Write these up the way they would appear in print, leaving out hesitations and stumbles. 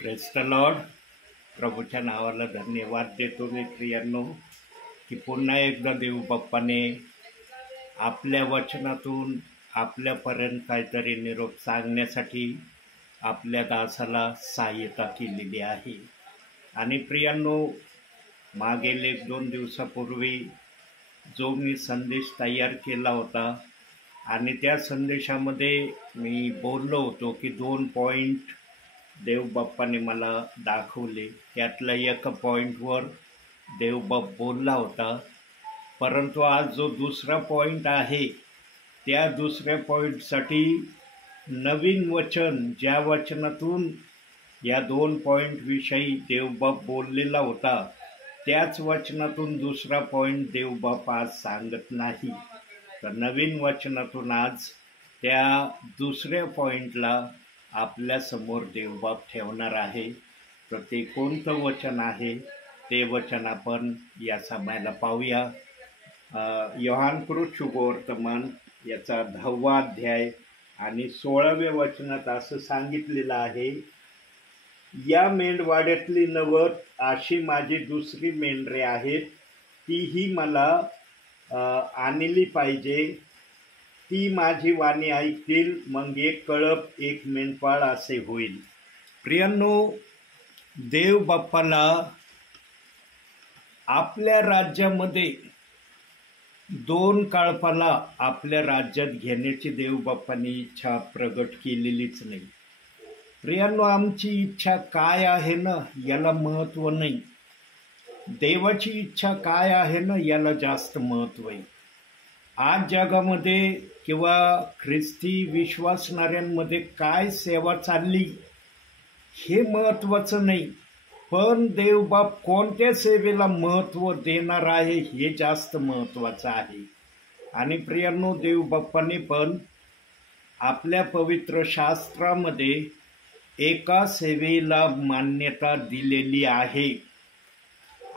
Praise the Lord. प्रभूच्या नावाला धन्यवाद देतो मी प्रियांनो, की पुन्हा एकदा देव बाप्पाने आपल्या वचनातून आपल्यापर्यंत काहीतरी निरोप सांगण्यासाठी आपल्या दासाला सहाय्यता केलेली आहे. आणि प्रियांनो, मागील 1-2 दिवसापूर्वी जो मी संदेश तयार केला होता आणि त्या संदेशामध्ये मी बोललो होतो की 2 पॉईंट देव बाप्पाने मला दाखवले. त्यातल्या एका पॉईंटवर देवबाप बोलला होता, परंतु आज जो दुसरा पॉईंट आहे त्या दुसऱ्या पॉईंटसाठी नवीन वचन, ज्या वचनातून या 2 पॉईंटविषयी देवबाप बोललेला होता त्याच वचनातून दुसरा पॉईंट देवबाप आज सांगत नाही. तर नवीन वचनातून आज त्या दुसऱ्या पॉईंटला आपल्यासमोर देवबाप ठेवणार आहे. तर ते कोणतं वचन आहे ते वचन आपण या समयाला पाहूया. योहान शुभवर्तमान याचा 10वा अध्याय आणि 16व्या वचनात असं सांगितलेलं आहे, या मेंढवाड्यातली 90 अशी माझी दुसरी मेंढरे आहेत, तीही मला आणली पाहिजे. ती माझी वाणी ऐकतील, मग एक कळप एक मेंढपाळ असे होईल. प्रियांनो, देव बाप्पाला आपल्या राज्यामध्ये 2 कळपाला आपल्या राज्यात घेण्याची देव बाप्पाने इच्छा प्रगट केलेलीच नाही. प्रियांनो, आमची इच्छा काय आहे ना याला महत्त्व नाही, देवाची इच्छा काय आहे ना याला जास्त महत्त्व आहे. आज जगामध्ये किंवा ख्रिस्ती विश्वासणाऱ्यांमध्ये काय सेवा चालली हे महत्त्वाचं नाही, पण देवबाप कोणत्या सेवेला महत्त्व देणार आहे हे जास्त महत्त्वाचं आहे. आणि प्रियांनो, देवबाप्पाने पण आपल्या पवित्र शास्त्रामध्ये एका सेवेला मान्यता दिलेली आहे.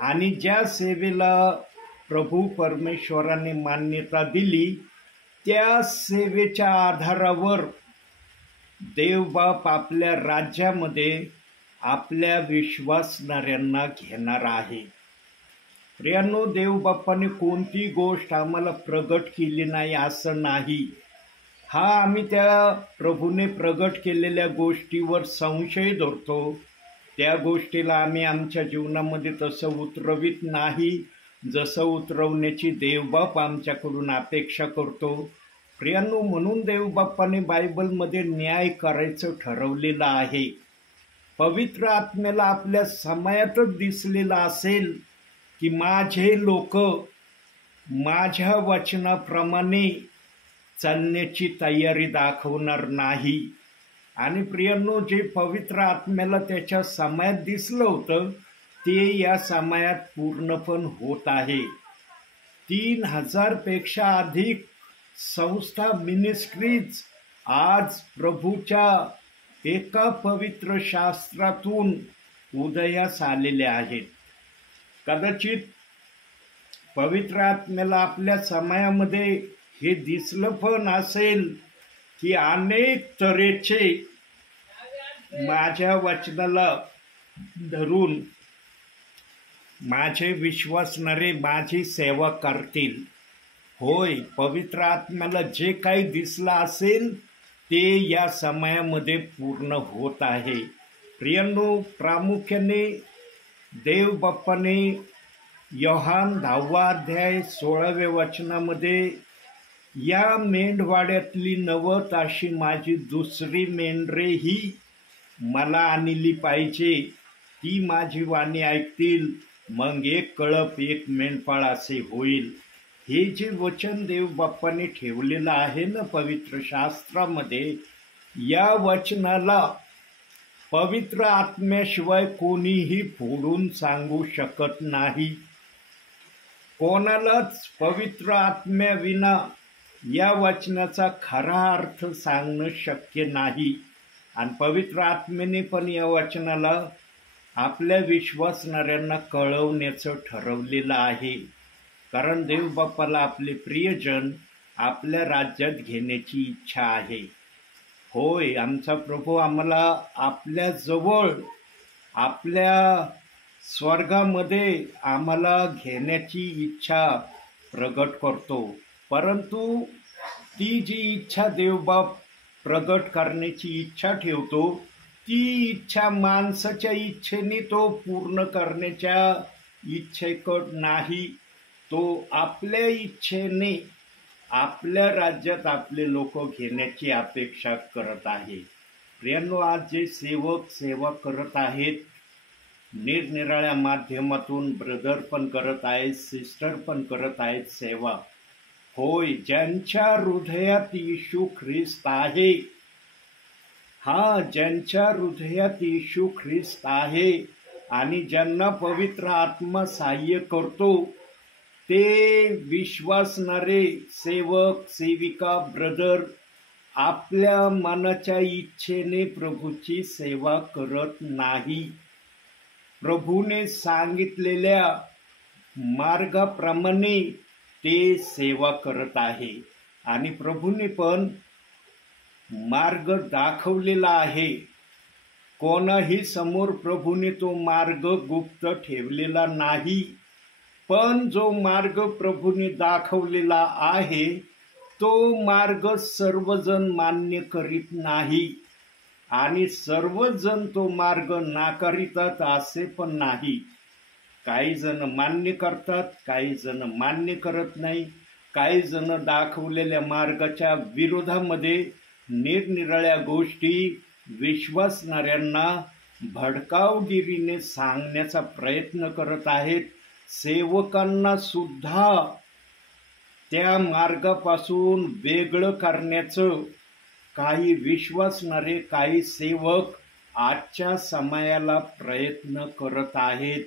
आणि ज्या सेवेला प्रभू परमेश्वराने मान्यता दिली त्या सेवेच्या आधारावर देवबाप आपल्या राज्यामध्ये आपल्या विश्वासणाऱ्यांना घेणार आहे. प्रियांनो, देवबाप्पाने कोणती गोष्ट आम्हाला प्रगट केली नाही असं नाही. हा, आम्ही त्या प्रभूने प्रगट केलेल्या गोष्टीवर संशय धरतो, त्या गोष्टीला आम्ही आमच्या जीवनामध्ये तसं उतरवित नाही जसं उतरवण्याची देवबाप आमच्याकडून अपेक्षा करतो. प्रियांनो, म्हणून देवबाप्पाने बायबलमध्ये न्याय करायचं ठरवलेलं आहे. पवित्र आत्म्याला आपल्या समयातच दिसलेलं असेल की माझे लोक माझ्या वचनाप्रमाणे चालण्याची तयारी दाखवणार नाही. आणि प्रियांनो, जे पवित्र आत्म्याला त्याच्या समयात दिसलं होतं ते या समयात पूर्ण पण होत आहे. 3000 पेक्षा अधिक संस्था, मिनिस्ट्रीज आज प्रभूच्या एका पवित्र शास्त्रातून उदयास आलेले आहेत. कदाचित पवित्र आत्म्याला आपल्या समयामध्ये हे दिसलं पण असेल की अनेक तऱ्हेचे माझ्या वचनाला धरून माझे विश्वासणारे माझी सेवा करतील. होय, पवित्र आत्म्याला जे काही दिसलं असेल ते या समयामध्ये पूर्ण होत आहे. प्रियांनो, प्रामुख्याने देव बाप्पाने योहान 10वा अध्याय 16व्या वचनामध्ये या मेंढवाड्यातली 90 अशी माझी दुसरी मेंढरे ही मला आणली पाहिजे, ती माझी वाणी ऐकतील, मग एक कळप एक मेंढपाळ असे होईल. हे जे वचन देव बाप्पाने ठेवलेलं आहे ना पवित्र शास्त्रामध्ये, या वचनाला पवित्र आत्म्याशिवाय कोणीही फोडून सांगू शकत नाही. कोणालाच पवित्र आत्म्याविना या वचनाचा खरा अर्थ सांगणं शक्य नाही. आणि पवित्र आत्म्याने पण या वचनाला आपल्या विश्वासणाऱ्यांना कळवण्याचं ठरवलेलं आहे. कारण देव बाप्पाला आपले प्रियजन आपल्या राज्यात घेण्याची इच्छा आहे. होय, आमचा प्रभू आम्हाला आपल्या जवळ आपल्या स्वर्गामध्ये आम्हाला घेण्याची इच्छा प्रगट करतो, परंतु ती जी इच्छा देवबाप प्रगट करण्याची इच्छा ठेवतो, ती इच्छा माणसाच्या इच्छेने तो पूर्ण करण्याच्या इच्छेकड नाही, तो आपल्या इच्छेने आपल्या राज्यात आपले लोक घेण्याची अपेक्षा करत आहे. प्रियांनो, आज जे सेवक सेवा करत आहेत, निरनिराळ्या माध्यमातून ब्रदर पण करत आहेत, सिस्टर पण करत आहेत सेवा. होय, ज्यांच्या हृदयात येशू ख्रिस्त आहे, ज्यांच्या हृदयात येशू ख्रिस्त आहे आणि ज्यांना पवित्र आत्मा सहाय्य करतो, ते विश्वासणारे सेवक सेविका ब्रदर आपल्या मनाच्या इच्छेने प्रभूची सेवा करत नाही. प्रभूने सांगितलेल्या मार्गाप्रमाणे ते सेवा करत आहे आणि प्रभूने पण मार्ग दाखवलेला आहे. कोणाही समोर प्रभूने तो मार्ग गुप्त ठेवलेला नाही, पण जो मार्ग प्रभूने दाखवलेला आहे तो मार्ग सर्वजण मान्य करीत नाही आणि सर्वजण तो मार्ग नाकारितात असे पण नाही. काही जण मान्य करतात, काही जण मान्य करत नाही. काही जण दाखवलेल्या मार्गाच्या विरोधामध्ये निरनिराळ्या गोष्टी विश्वासणाऱ्यांना भडकावगिरीने सांगण्याचा प्रयत्न करत आहेत. सेवकांना सुद्धा त्या मार्गापासून वेगळं करण्याचं काही विश्वासणारे काही सेवक आजच्या समयाला प्रयत्न करत आहेत.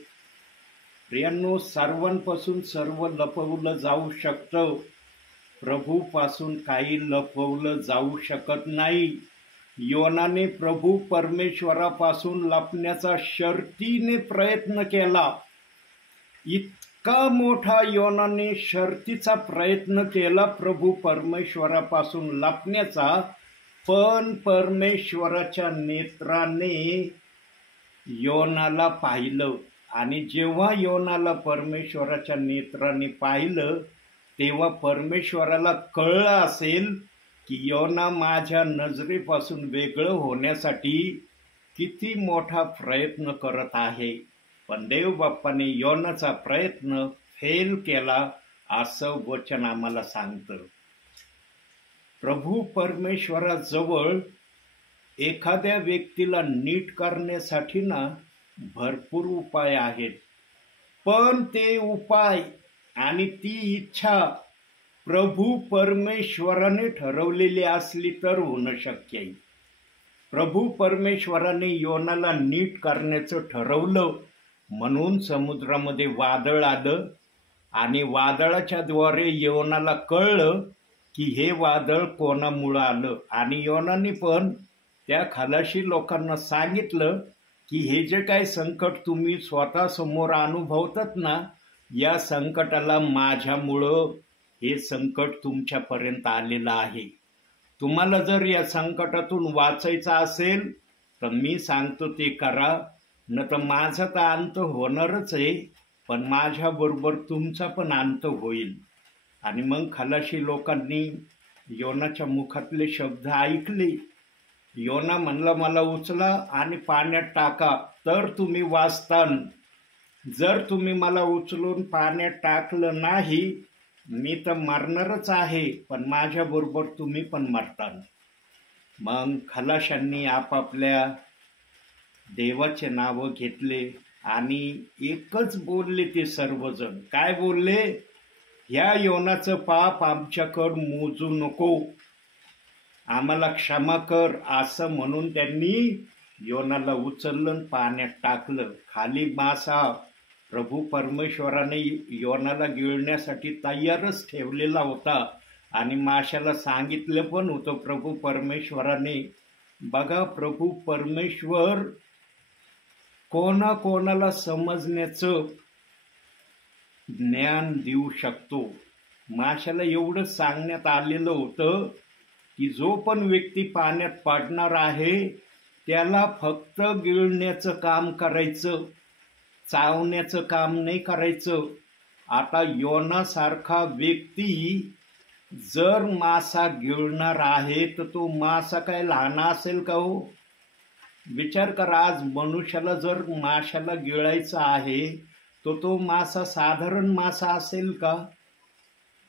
प्रियांनो, सर्वांपासून सर्व लपवलं जाऊ शकतं, प्रभूपासून काही लपवलं जाऊ शकत नाही. योनाने प्रभू परमेश्वरापासून लपण्याचा शर्तीने प्रयत्न केला. इतका मोठा योनाने शर्तीचा प्रयत्न केला प्रभू परमेश्वरापासून लपण्याचा, पण परमेश्वराच्या नेत्राने योनाला पाहिलं आणि जेव्हा योनाला परमेश्वराच्या नेत्राने पाहिलं तेव्हा परमेश्वराला कळलं असेल की योना माझ्या नजरेपासून वेगळं होण्यासाठी किती मोठा प्रयत्न करत आहे. पण देवबाप्पाने योनाचा प्रयत्न फेल केला असं वचन आम्हाला सांगतं. प्रभू परमेश्वराजवळ एखाद्या व्यक्तीला नीट करण्यासाठी भरपूर उपाय आहेत, पण ते उपाय आणि ती इच्छा प्रभू परमेश्वराने ठरवलेली असली तर होणं शक्य आहे. प्रभू परमेश्वराने योनाला नीट करण्याचं ठरवलं म्हणून समुद्रामध्ये वादळ आलं आणि वादळाच्या द्वारे योनाला कळलं की हे वादळ कोणामुळं आलं आणि योनाने पण त्या खलाशी लोकांना सांगितलं की हे जे काही संकट तुम्ही स्वतः समोर अनुभवतात ना, या संकटाला माझ्यामुळं हे संकट तुमच्यापर्यंत आलेलं आहे. तुम्हाला जर या संकटातून वाचायचं असेल तर मी सांगतो ते करा, न तर माझा तर अंत होणारच आहे, पण माझ्याबरोबर तुमचा पण अंत होईल. आणि मग खलाशी लोकांनी योनाच्या मुखातले शब्द ऐकले. योना म्हणला, मला उचला आणि पाण्यात टाका तर तुम्ही वाचतान. जर तुम्ही मला उचलून पाण्यात टाकलं नाही मी तर मरणारच आहे, पण माझ्याबरोबर तुम्ही पण मरतान. मग खलाशांनी आपापल्या देवाचे नाव घेतले आणि एकच बोलले. ते सर्वजण काय बोलले? ह्या योनाचं पाप आमच्याकडं मोजू नको, आम्हाला क्षमा कर, असं म्हणून त्यांनी योनाला उचललं, पाण्यात टाकलं. खाली मासा प्रभू परमेश्वराने योनाला गिळण्यासाठी तयारच ठेवलेला होता आणि माशाला सांगितलं पण होतं प्रभू परमेश्वराने. बघा, प्रभू परमेश्वर कोणाकोणाला समजण्याचं ज्ञान देऊ शकतो. माशाला एवढं सांगण्यात आलेलं होतं की जो पण व्यक्ती पाण्यात पडणार आहे त्याला फक्त गिळण्याचं काम करायचं, चावण्याचं काम नाही करायचं. आता योनासारखा व्यक्ती जर मासा गिळणार आहे तर तो मासा काय लहान असेल का हो? विचार करा, आज मनुष्याला जर माशाला गिळायचं आहे तर तो मासा साधारण मासा असेल का?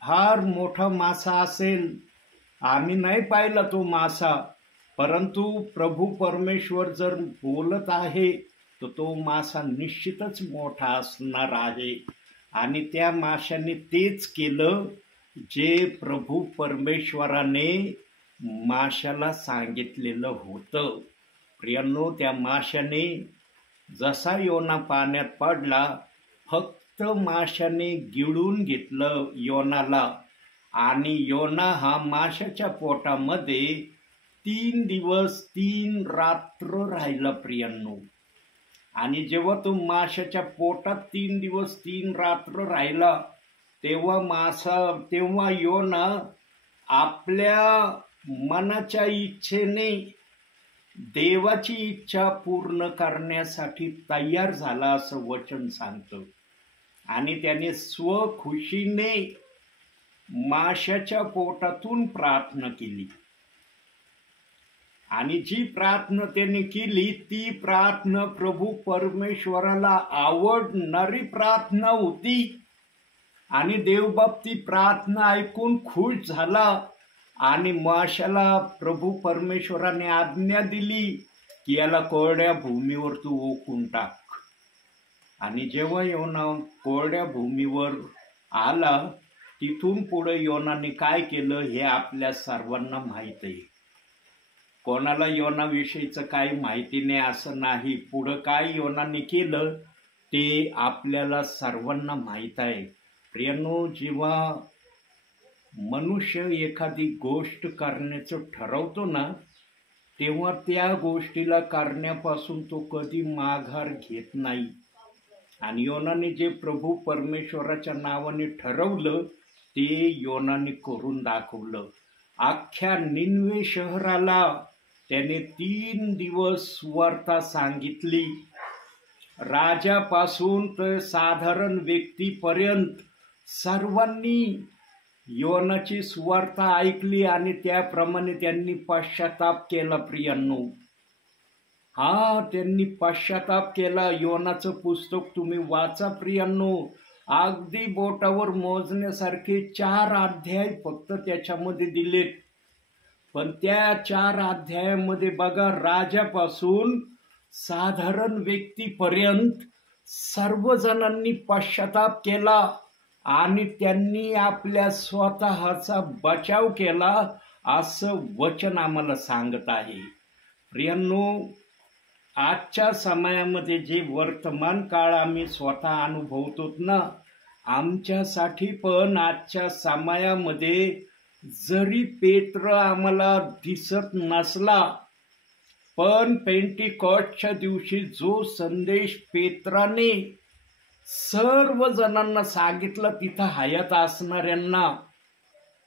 फार मोठा मासा असेल. आम्ही नाही पाहिला तो मासा, परंतु प्रभू परमेश्वर जर बोलत आहे तर तो मासा निश्चितच मोठा असणार आहे. आणि त्या माशाने तेच केलं जे प्रभू परमेश्वराने माशाला सांगितलेलं होतं. प्रियांनो, त्या माशाने जसा योना पाण्यात पडला, फक्त माशाने गिळून घेतलं योनाला, आणि योना हा माशाच्या पोटामध्ये 3 दिवस 3 रात्र राहिला. प्रियांनो, आणि जेव्हा तो माशाच्या पोटात 3 दिवस 3 रात्र राहिला, तेव्हा योना आपल्या मनाच्या इच्छेने देवाची इच्छा पूर्ण करण्यासाठी तयार झाला असं वचन सांगतं. आणि त्याने स्वखुशीने माशाच्या पोटातून प्रार्थना केली. आणि जी प्रार्थना त्याने केली ती प्रार्थना प्रभू परमेश्वराला आवडणारी प्रार्थना होती. आणि देवबाप ती प्रार्थना ऐकून खुश झाला. आणि माशाला प्रभू परमेश्वराने आज्ञा दिली की याला कोरड्या भूमीवर तू ओकून टाक. आणि जेव्हा योना कोरड्या भूमीवर आला, तिथून पुढे योनाने काय केलं हे आपल्या सर्वांना माहीत आहे. कोणाला योनाविषयीचं काही माहिती नाही असं नाही. पुढं काय योनाने केलं ते आपल्याला सर्वांना माहीत आहे. प्रियांनो, जेव्हा मनुष्य एखादी गोष्ट करण्याचं ठरवतो ना, तेव्हा त्या गोष्टीला करण्यापासून तो कधी माघार घेत नाही. आणि योनाने जे प्रभू परमेश्वराच्या नावाने ठरवलं ते योनाने करून दाखवलं. अख्ख्या निनवे शहराला त्याने 3 दिवस सुवार्ता सांगितली. राजापासून तर साधारण व्यक्तीपर्यंत सर्वांनी योनाची सुवार्ता ऐकली आणि त्याप्रमाणे त्यांनी पश्चाताप केला. प्रियांनो, त्यांनी पश्चाताप केला. योनाचं पुस्तक तुम्ही वाचा प्रियांनो. अगदी बोटावर मोजण्यासारखे 4 अध्याय फक्त त्याच्यामध्ये दिलेत. पण त्या 4 अध्यायामध्ये बघा, राजापासून साधारण व्यक्तीपर्यंत सर्वजणांनी पश्चाताप केला आणि त्यांनी आपल्या स्वतःचा बचाव केला असं वचन आम्हाला सांगत आहे. प्रियांनो, आजच्या समयामध्ये जे वर्तमान काळ आम्ही स्वतः अनुभवतो ना, आमच्यासाठी पण आजच्या समयामध्ये जरी पेत्र आम्हाला दिसत नसला, पण पेंटिकॉस्टच्या दिवशी जो संदेश पेत्राने सर्व जणांना सांगितलं, तिथं हयात असणाऱ्यांना,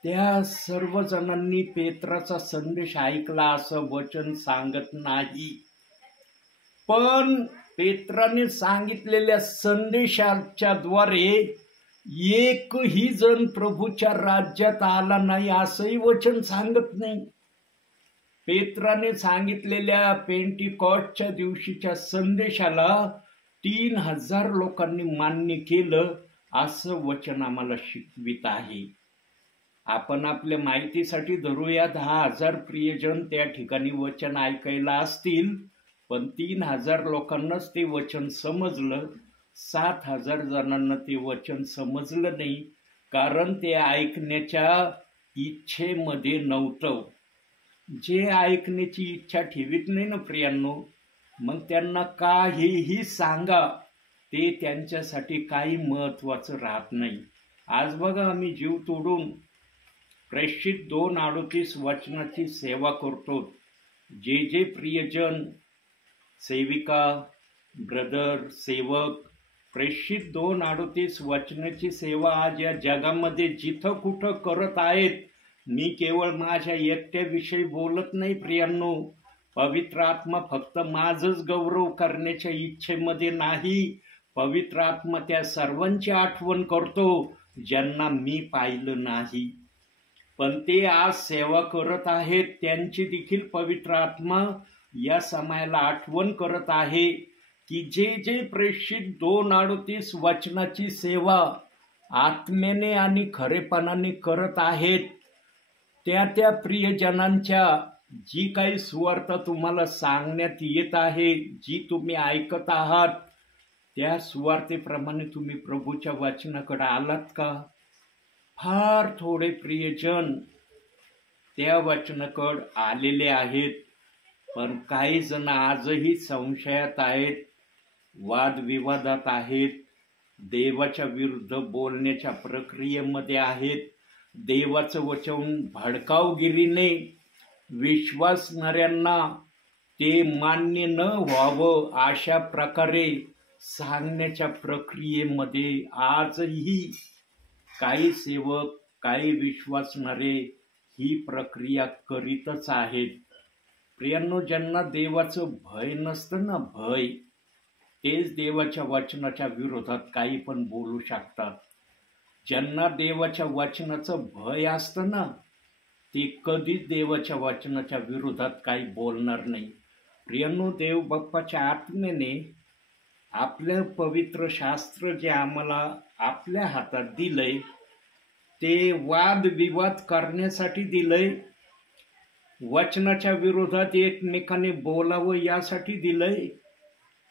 त्या सर्व जणांनी पेत्राचा संदेश ऐकला असं वचन सांगत नाही. पण पेत्राने सांगितलेल्या संदेशाच्या द्वारे एकही जण प्रभूच्या राज्यात आला नाही असंही वचन सांगत नाही. पेत्राने सांगितलेल्या पेंटिकॉस्टच्या दिवशीच्या संदेशाला 3000 लोकांनी मान्य केलं असं वचन आम्हाला शिकवित आहे. आपण आपल्या माहितीसाठी धरूया 10,000 प्रियजन त्या ठिकाणी वचन ऐकायला असतील, पण 3000 लोकांनाच ते वचन समजलं. 7,000 जणांना ते वचन समजलं नाही, कारण ते ऐकण्याच्या इच्छेमध्ये नव्हतं. जे ऐकण्याची इच्छा ठेवीत नाही ना प्रियांनो, मग त्यांना काहीही सांगा ते त्यांच्यासाठी काही महत्त्वाचं राहत नाही. आज बघा, आम्ही जीव तोडून प्रेषित 2:38 वचनाची सेवा करतो. जे प्रियजन, सेविका, ब्रदर, सेवक प्रेषित 2:38 वचनाची सेवा आज या जगामध्ये जिथं कुठं करत आहेत. मी केवळ माझ्या एकट्याविषयी बोलत नाही प्रियांनो, पवित्र आत्मा फक्त माझंच गौरव करण्याच्या इच्छेमध्ये नाही, पवित्र आत्मा त्या सर्वांची आठवण करतो ज्यांना मी पाहिलं नाही, पण ते आज सेवा करत आहेत. त्यांची देखील पवित्र आत्मा या समयाला आठवण करत आहे की जे जे प्रेषित 2:38 वचनाची सेवा आत्मेने आणि खरेपणाने करत आहेत, त्या प्रियजनांच्या जी काही सुवार्ता तुम्हाला सांगण्यात येत आहे, जी तुम्ही ऐकत आहात, त्या सुवार्तेप्रमाणे तुम्ही प्रभूच्या वचनाकडे आलात का? फार थोडे प्रियजन त्या वचनाकडे आलेले आहेत, पण काही जण आजही संशयात आहेत, वादविवादात आहेत, देवाच्या विरुद्ध बोलण्याच्या प्रक्रियेमध्ये आहेत, देवाचं वचन भडकावगिरीने विश्वासणाऱ्यांना ते मान्य न व्हावं अशा प्रकारे सांगण्याच्या प्रक्रियेमध्ये आजही काही सेवक, काही विश्वासणारे ही प्रक्रिया करीतच आहेत. प्रियांनो, ज्यांना देवाचं भय नसतं ना, भय, तेच देवाच्या वचनाच्या विरोधात काही पण बोलू शकतात. ज्यांना देवाच्या वचनाचं भय असतं ना, ते कधीच देवाच्या वचनाच्या विरोधात काही बोलणार नाही. प्रियांनो, देव बाप्पाच्या आत्म्याने आपलं पवित्र शास्त्र जे आम्हाला आपल्या हातात दिलंय, ते वादविवाद करण्यासाठी दिलंय, वचनाच्या विरोधात एकमेकाने बोलावं यासाठी दिलंय.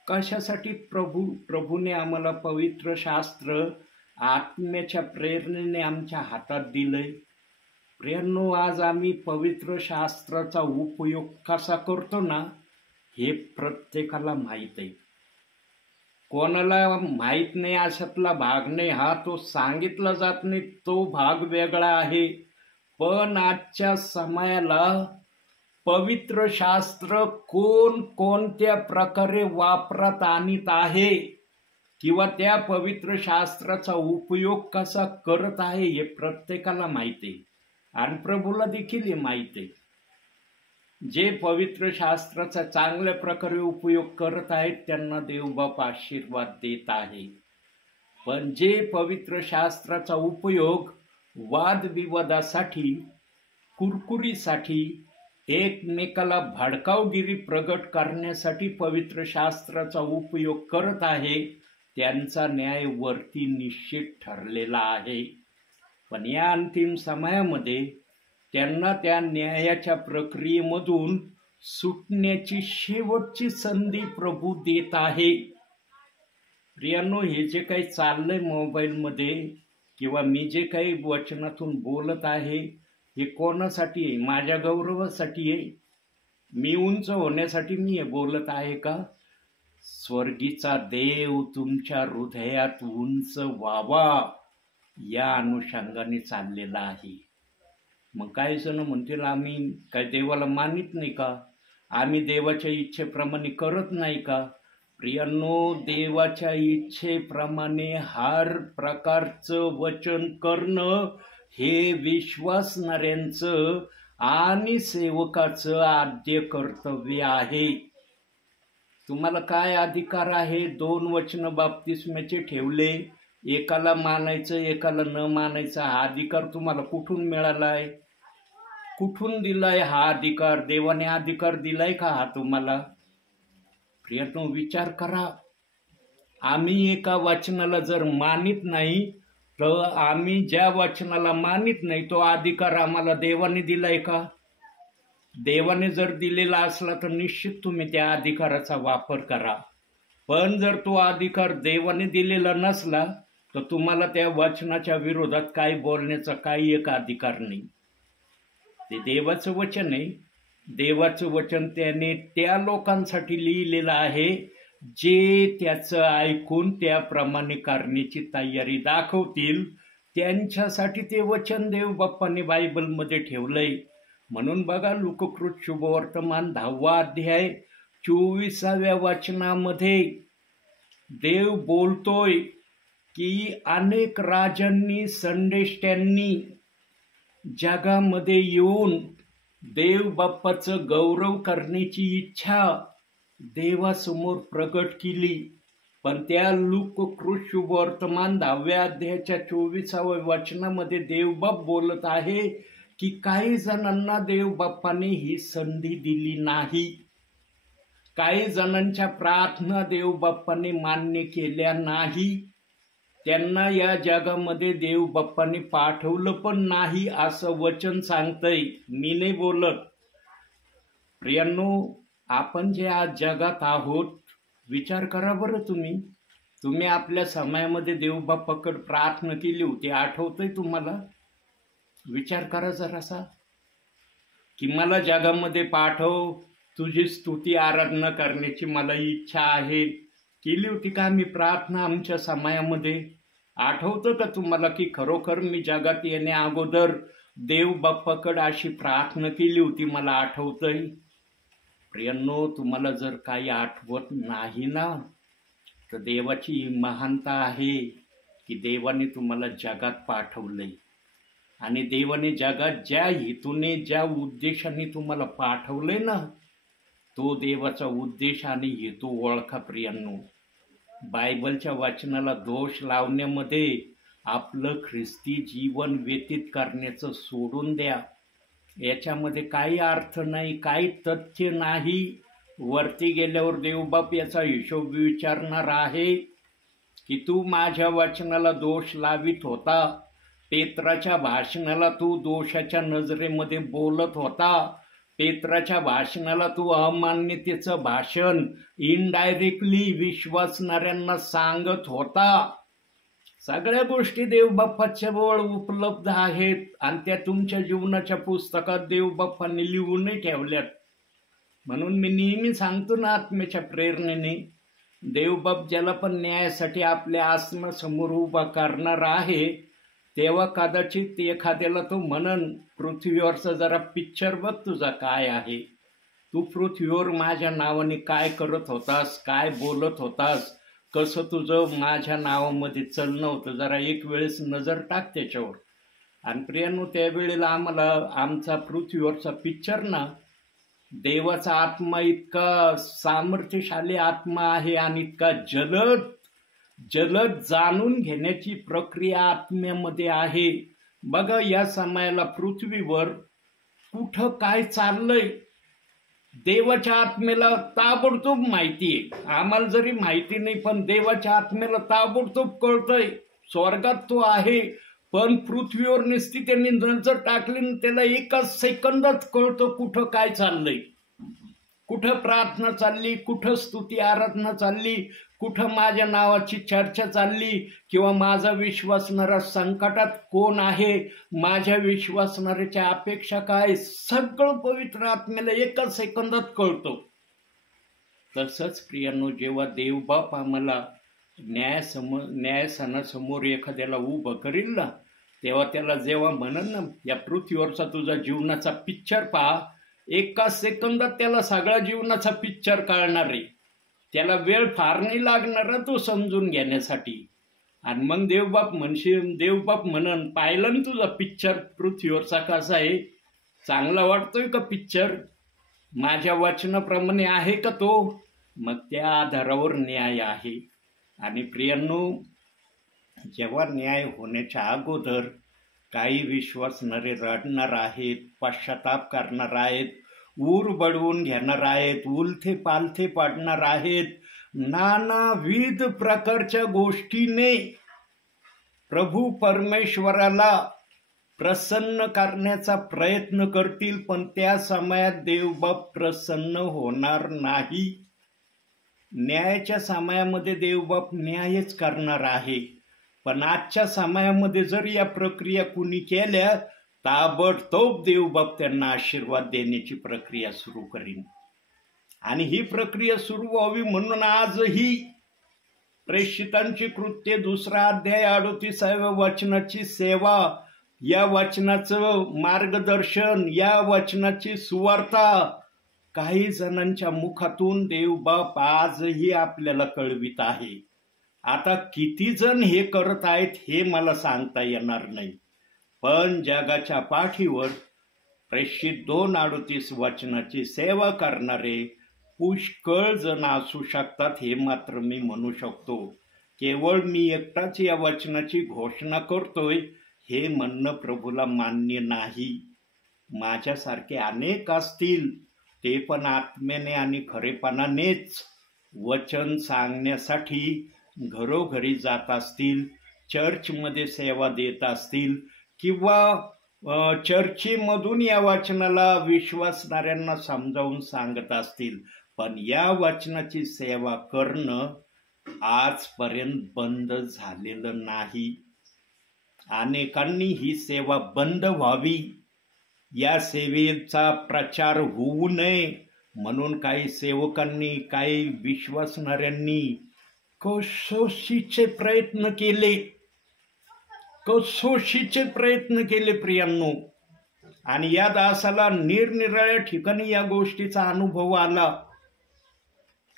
कशासाठी? प्रभूने आम्हाला पवित्र शास्त्र आत्म्याच्या प्रेरणेने आमच्या हातात दिलंय. प्रियांनो, आज आम्ही पवित्र शास्त्राचा उपयोग कसा करतो ना, हे प्रत्येकाला माहीत आहे. कोणाला माहीत नाही अशातला भाग नाही, हा तो सांगितला जात नाही, तो भाग वेगळा आहे. पण आजच्या समयाला पवित्र शास्त्र कोण कोणत्या प्रकारे वापरात आणत आहे किंवा त्या पवित्र शास्त्राचा उपयोग कसा करत आहे हे प्रत्येकाला माहिती आहे आणि प्रभूला देखील हे माहिती आहे. जे पवित्र शास्त्राचा चांगल्या प्रकारे उपयोग करत आहेत त्यांना देवबाप आशीर्वाद देत आहे. पण जे पवित्र शास्त्राचा उपयोग वादविवादासाठी, कुरकुरीसाठी, एकमेकाला भडकावगिरी प्रगट करण्यासाठी पवित्र शास्त्राचा उपयोग करत आहे, त्यांचा न्याय वरती निश्चित ठरलेला आहे. पण या अंतिम समयामध्ये त्यांना त्या न्यायाच्या प्रक्रियेमधून सुटण्याची शेवटची संधी प्रभू देत आहे. प्रियांनो, हे जे काही चाललंय मोबाईलमध्ये किंवा मी जे काही वचनातून बोलत आहे, हे कोणासाठी आहे? माझ्या गौरवासाठी आहे? मी उंच होण्यासाठी मी हे बोलत आहे का? स्वर्गीचा देव तुमच्या हृदयात उंच व्हावा या अनुषंगाने चाललेला आहे. मग काही जण म्हणतील आम्ही काय देवाला मानित नाही का, आम्ही देवाच्या इच्छेप्रमाणे करत नाही का? प्रियांनो, देवाच्या इच्छेप्रमाणे हर प्रकारचं वचन करणं हे विश्वासणाऱ्यांचं आणि सेवकाचं आद्य कर्तव्य आहे. तुम्हाला काय अधिकार आहे? 2 वचन बाप्तिस्म्याचे ठेवले, एकाला मानायचं एकाला न मानायचं, हा अधिकार तुम्हाला कुठून मिळालाय? कुठून दिलाय हा अधिकार? देवाने अधिकार दिलाय का हा तुम्हाला? प्रियांनो, विचार करा. आम्ही एका वचनाला जर मानित नाही तर आम्ही ज्या वचनाला मानित नाही तो अधिकार आम्हाला देवाने दिलाय का? देवाने जर दिलेला असला तर निश्चित तुम्ही त्या अधिकाराचा वापर करा. पण जर तो अधिकार देवाने दिलेला नसला तर तुम्हाला त्या वचनाच्या विरोधात काही बोलण्याचा काही एक अधिकार नाही. ते देवाचं वचन आहे. देवाचं वचन त्याने त्या लोकांसाठी लिहिलेलं आहे जे त्याचं ऐकून त्याप्रमाणे करण्याची तयारी दाखवतील. त्यांच्यासाठी ते वचन देव बाप्पाने बायबलमध्ये ठेवलंय. म्हणून बघा, लोककृत शुभवर्तमान 10वा अध्याय 24व्या वचनामध्ये देव बोलतोय की अनेक राजांनी, संदेष्ट्यांनी जगामध्ये येऊन देव बाप्पाचं गौरव करण्याची इच्छा देवासमोर प्रकट केली, पण त्या लूककृत शुभवर्तमान 10व्या अध्यायाच्या 24व्या वचनामध्ये देवबाप बोलत आहे की काही जणांना देव बाप्पाने ही संधी दिली नाही, काही जणांच्या प्रार्थना देव बाप्पाने मान्य केल्या नाही, त्यांना या जगामध्ये देव बाप्पाने पाठवलं पण नाही असं वचन सांगतंय. मी नाही बोलत. प्रियांनो, आपण जे आज जगात आहोत, विचार करा बरं. तुम्ही आपल्या समयामध्ये देवबाप्पाकडे प्रार्थना केली होती, आठवतंय तुम्हाला? विचार करा जरासा, की मला जगामध्ये पाठव, तुझी स्तुती आराधना करण्याची मला इच्छा आहे. केली होती का मी प्रार्थना आमच्या समयामध्ये? आठवतं का तुम्हाला की खरोखर मी जगात येण्या अगोदर देव बाप्पाकडे अशी प्रार्थना केली होती? मला आठवतंय. प्रियांनो, तुम्हाला जर काही आठवत नाही ना, तर देवाची महानता आहे की देवाने तुम्हाला जगात पाठवलंय, आणि देवाने जगात ज्या हेतूने ज्या उद्देशाने तुम्हाला पाठवलंय ना, तो देवाचा उद्देश आणि हेतू ओळखा. प्रियांनो, बायबलच्या वाचनाला दोष लावण्यामध्ये आपलं ख्रिस्ती जीवन व्यतीत करण्याचं सोडून द्या. याच्यामध्ये काही अर्थ नाही, काही तथ्य नाही. वरती गेल्यावर देवबाप याचा हिशोब विचारणार आहे की तू माझ्या वचनाला दोष लावित होता, पेत्राच्या भाषणाला तू दोषाच्या नजरेमध्ये बोलत होता, पेत्राच्या भाषणाला तू अमान्यतेचं भाषण इनडायरेक्टली विश्वासणाऱ्यांना सांगत होता. सगळ्या गोष्टी देवबाप्पाच्या जवळ उपलब्ध आहेत आणि त्या तुमच्या जीवनाच्या पुस्तकात देवबाप्पांनी लिहूनही ठेवल्यात. म्हणून मी नेहमी सांगतो ना, आत्म्याच्या प्रेरणेने, देवबाप ज्याला पण न्यायासाठी आपल्या आसनासमोर उभा करणार आहे, तेव्हा कदाचित एखाद्याला तो म्हणन, पृथ्वीवरचा जरा पिक्चर बघ तुझा काय आहे, तू पृथ्वीवर माझ्या नावाने काय करत होतास, काय बोलत होतास, कसं तुझं माझ्या नावामध्ये चलणं होतं, जरा एक वेळेस नजर टाक त्याच्यावर. आणि प्रियांनो, त्यावेळेला आम्हाला आमचा पृथ्वीवरचा पिक्चर ना, देवाचा आत्मा इतका सामर्थ्यशाली आत्मा आहे आणि इतका जलद जाणून घेण्याची प्रक्रिया आत्म्यामध्ये आहे. बघा, या समयाला पृथ्वीवर कुठं काय चाललंय देवाच्या आत्म्याला ताबडतोब माहिती आहे. आम्हाला जरी माहिती नाही, पण देवाच्या आत्म्याला ताबडतोब कळतंय. स्वर्गात तो आहे, पण पृथ्वीवर नुसती त्यांनी नजर टाकली, त्याला एकाच सेकंदात कळतं कुठं काय चाललंय, कुठं प्रार्थना चालली, कुठं स्तुती आराधना चालली, कुठं माझ्या नावाची चर्चा चालली, किंवा माझा विश्वासणारा संकटात कोण आहे, माझ्या विश्वासणाऱ्याच्या अपेक्षा काय, सगळं पवित्र आत्म्याला एकाच सेकंदात कळतो. तसंच प्रियांनो, जेव्हा देवबाप आम्हाला न्यायसनासमोर एखाद्याला उभं करील ना, तेव्हा त्याला जेव्हा म्हणन ना, या पृथ्वीवरचा तुझा जीवनाचा पिक्चर पहा, एका सेकंदात त्याला सगळा जीवनाचा पिक्चर कळणार आहे. त्याला वेळ फार नाही लागणार तो समजून घेण्यासाठी. आणि मग देवबाप म्हणन, पाहिलं ना तुझा पिक्चर पृथ्वीवरचा कसा आहे, चांगला वाटतोय का पिक्चर, माझ्या वचनाप्रमाणे आहे का तो? मग त्या आधारावर न्याय आहे. आणि प्रियांनो, जेव्हा न्याय होण्याच्या अगोदर काही विश्वासणारे रडणार आहेत, पश्चाताप करणार आहेत, ऊर बडवून घेणार आहेत, उलथे पालथे पाडणार आहेत, नानाविध प्रकारच्या गोष्टीने प्रभू परमेश्वराला प्रसन्न करण्याचा प्रयत्न करतील, पण त्या समयात देवबाप प्रसन्न होणार नाही. न्यायाच्या समयामध्ये देवबाप न्यायच करणार आहे, पण आजच्या समयामध्ये जर या प्रक्रिया कुणी केल्या, ताबडतोब देवबाप त्यांना आशीर्वाद देण्याची प्रक्रिया सुरू करीन. आणि ही प्रक्रिया सुरू व्हावी म्हणून आजही प्रेषितांची कृत्ये 2 अध्याय 38व्या वचनाची सेवा, या वचनाचं मार्गदर्शन, या वचनाची सुवार्ता काही जणांच्या मुखातून देवबाप आजही आपल्याला कळवित आहे. आता किती जण हे करत आहेत हे मला सांगता येणार नाही, पण जगाच्या पाठीवर प्रेषित 2:38 वचनाची सेवा करणारे पुष्कळ जण असू शकतात, हे मात्र मी म्हणू शकतो. केवळ मी एकटाच या वचनाची घोषणा करतोय हे म्हणणं प्रभूला मान्य नाही. माझ्यासारखे अनेक असतील, ते पण आत्म्याने आणि खरेपणानेच वचन सांगण्यासाठी घरोघरी जात असतील, चर्चमध्ये सेवा देत असतील किंवा चर्चेमधून या वचनाला विश्वासणाऱ्यांना समजावून सांगत असतील. पण या वचनाची सेवा करणं आजपर्यंत बंद झालेलं नाही. अनेकांनी ही सेवा बंद व्हावी, या सेवेचा प्रचार होऊ नये म्हणून काही सेवकांनी, काही विश्वासणाऱ्यांनी कसोशीचे प्रयत्न केले प्रियांनो. आणि या दासाला निरनिराळ्या ठिकाणी या गोष्टीचा अनुभव आला.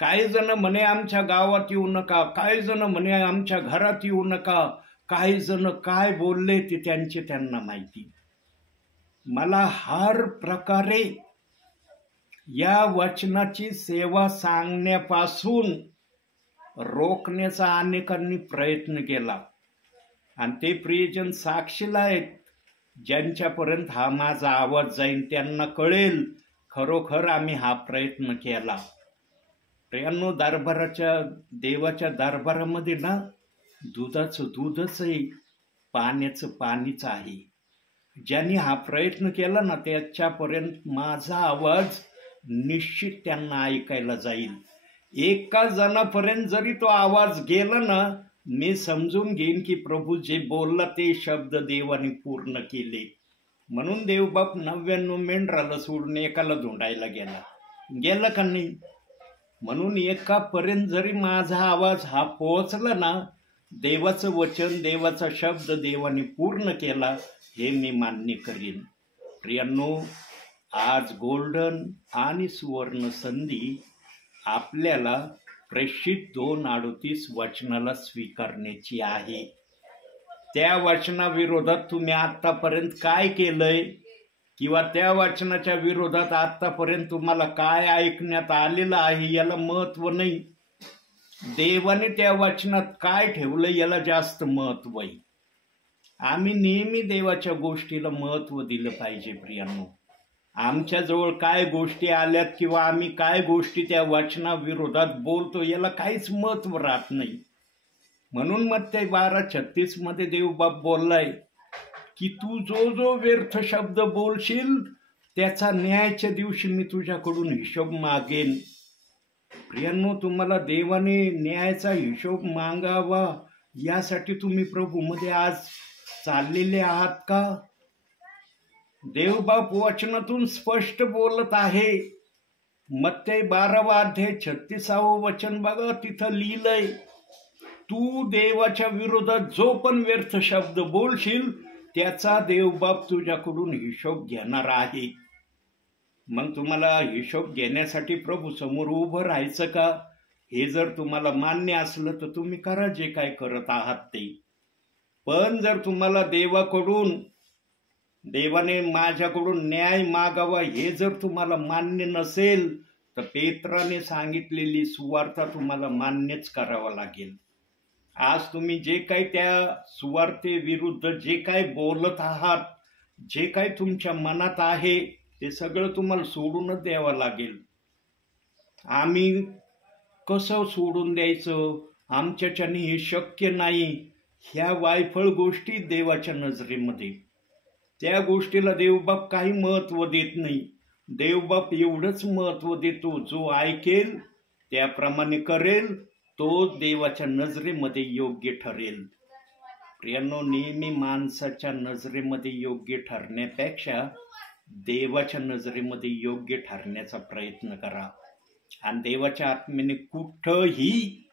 काही जण म्हणे आमच्या गावात येऊ नका, काही जण म्हणे आमच्या घरात येऊ नका, काही जण काय बोलले ते त्यांना माहिती. मला हर प्रकारे या वचनाची सेवा सांगण्यापासून रोखण्याचा अनेकांनी प्रयत्न केला. आणि ते प्रियजन साक्षीला आहेत. ज्यांच्यापर्यंत हा माझा आवाज जाईल त्यांना कळेल खरोखर आम्ही हा प्रयत्न केला. प्रियांनो, देवाच्या दरबारामध्ये ना दुधाचं दूधच आहे, पाण्याचं पाणीच आहे. ज्यांनी हा प्रयत्न केला ना त्याच्यापर्यंत माझा आवाज निश्चित त्यांना ऐकायला जाईल. एका जणापर्यंत जरी तो आवाज गेला ना, मी समजून घेईन की प्रभू जे बोलला ते शब्द देवाने पूर्ण केले. म्हणून देवबाप 99 मेंढराला सोडून एकाला धुंडायला गेला का नाही? म्हणून एकापर्यंत जरी माझा आवाज हा पोहोचला ना, देवाचं वचन, देवाचा शब्द देवाने पूर्ण केला हे मी मान्य करीन. प्रियांनो, आज गोल्डन आणि सुवर्ण संधी आपल्याला प्रेषित 2:38 वचनाला स्वीकारण्याची आहे. त्या वचनाविरोधात तुम्ही आतापर्यंत काय केलंय किंवा त्या वचनाच्या विरोधात आतापर्यंत तुम्हाला काय ऐकण्यात आलेलं आहे याला महत्व नाही. देवाने त्या वचनात काय ठेवलं याला जास्त महत्व आहे. आम्ही नेहमी देवाच्या गोष्टीला महत्व दिलं पाहिजे. प्रियांनो, आमच्याजवळ काय गोष्टी आल्यात किंवा आम्ही काय गोष्टी त्या वचनाविरोधात बोलतो याला काहीच महत्व राहत नाही. म्हणून मत्ती 12:36 मध्ये देवबाप बोललाय की तू जो व्यर्थ शब्द बोलशील त्याचा न्यायाच्या दिवशी मी तुझ्याकडून हिशोब मागेन. प्रियांनो, तुम्हाला देवाने न्यायाचा हिशोब मागावा यासाठी तुम्ही प्रभूमध्ये आज चाललेले आहात का? देवबाप वचनातून स्पष्ट बोलत आहे. मत्ती 12:36 वचन बघा, तिथं लिहिलंय तू देवाच्या विरोधात जो पण व्यर्थ शब्द बोलशील त्याचा देवबाप तुझ्याकडून हिशोब घेणार आहे. मग तुम्हाला हिशोब घेण्यासाठी प्रभू समोर उभं राहायचं का? हे जर तुम्हाला मान्य असलं तर तुम्ही करा जे काय करत आहात ते. पण जर तुम्हाला देवाने माझ्याकडून न्याय मागावा हे जर तुम्हाला मान्य नसेल तर पेत्राने सांगितलेली सुवार्ता तुम्हाला मान्यच करावा लागेल. आज तुम्ही जे काही त्या सुवार्तेविरुद्ध जे काही बोलत आहात, जे काही तुमच्या मनात आहे ते सगळं तुम्हाला सोडूनच द्यावं लागेल. आम्ही कसं सोडून द्यायचं, आमच्याच्याने हे शक्य नाही, ह्या वायफळ गोष्टी देवाच्या नजरेमध्ये, त्या गोष्टीला देवबाप काही महत्व देत नाही. देवबाप एवढंच महत्व देतो, जो ऐकेल त्याप्रमाणे करेल तो देवाच्या नजरेमध्ये योग्य ठरेल. प्रियांनो, नेहमी माणसाच्या नजरेमध्ये योग्य ठरण्यापेक्षा देवाच्या नजरेमध्ये योग्य ठरण्याचा प्रयत्न करा. आणि देवाच्या आत्म्याने कुठंही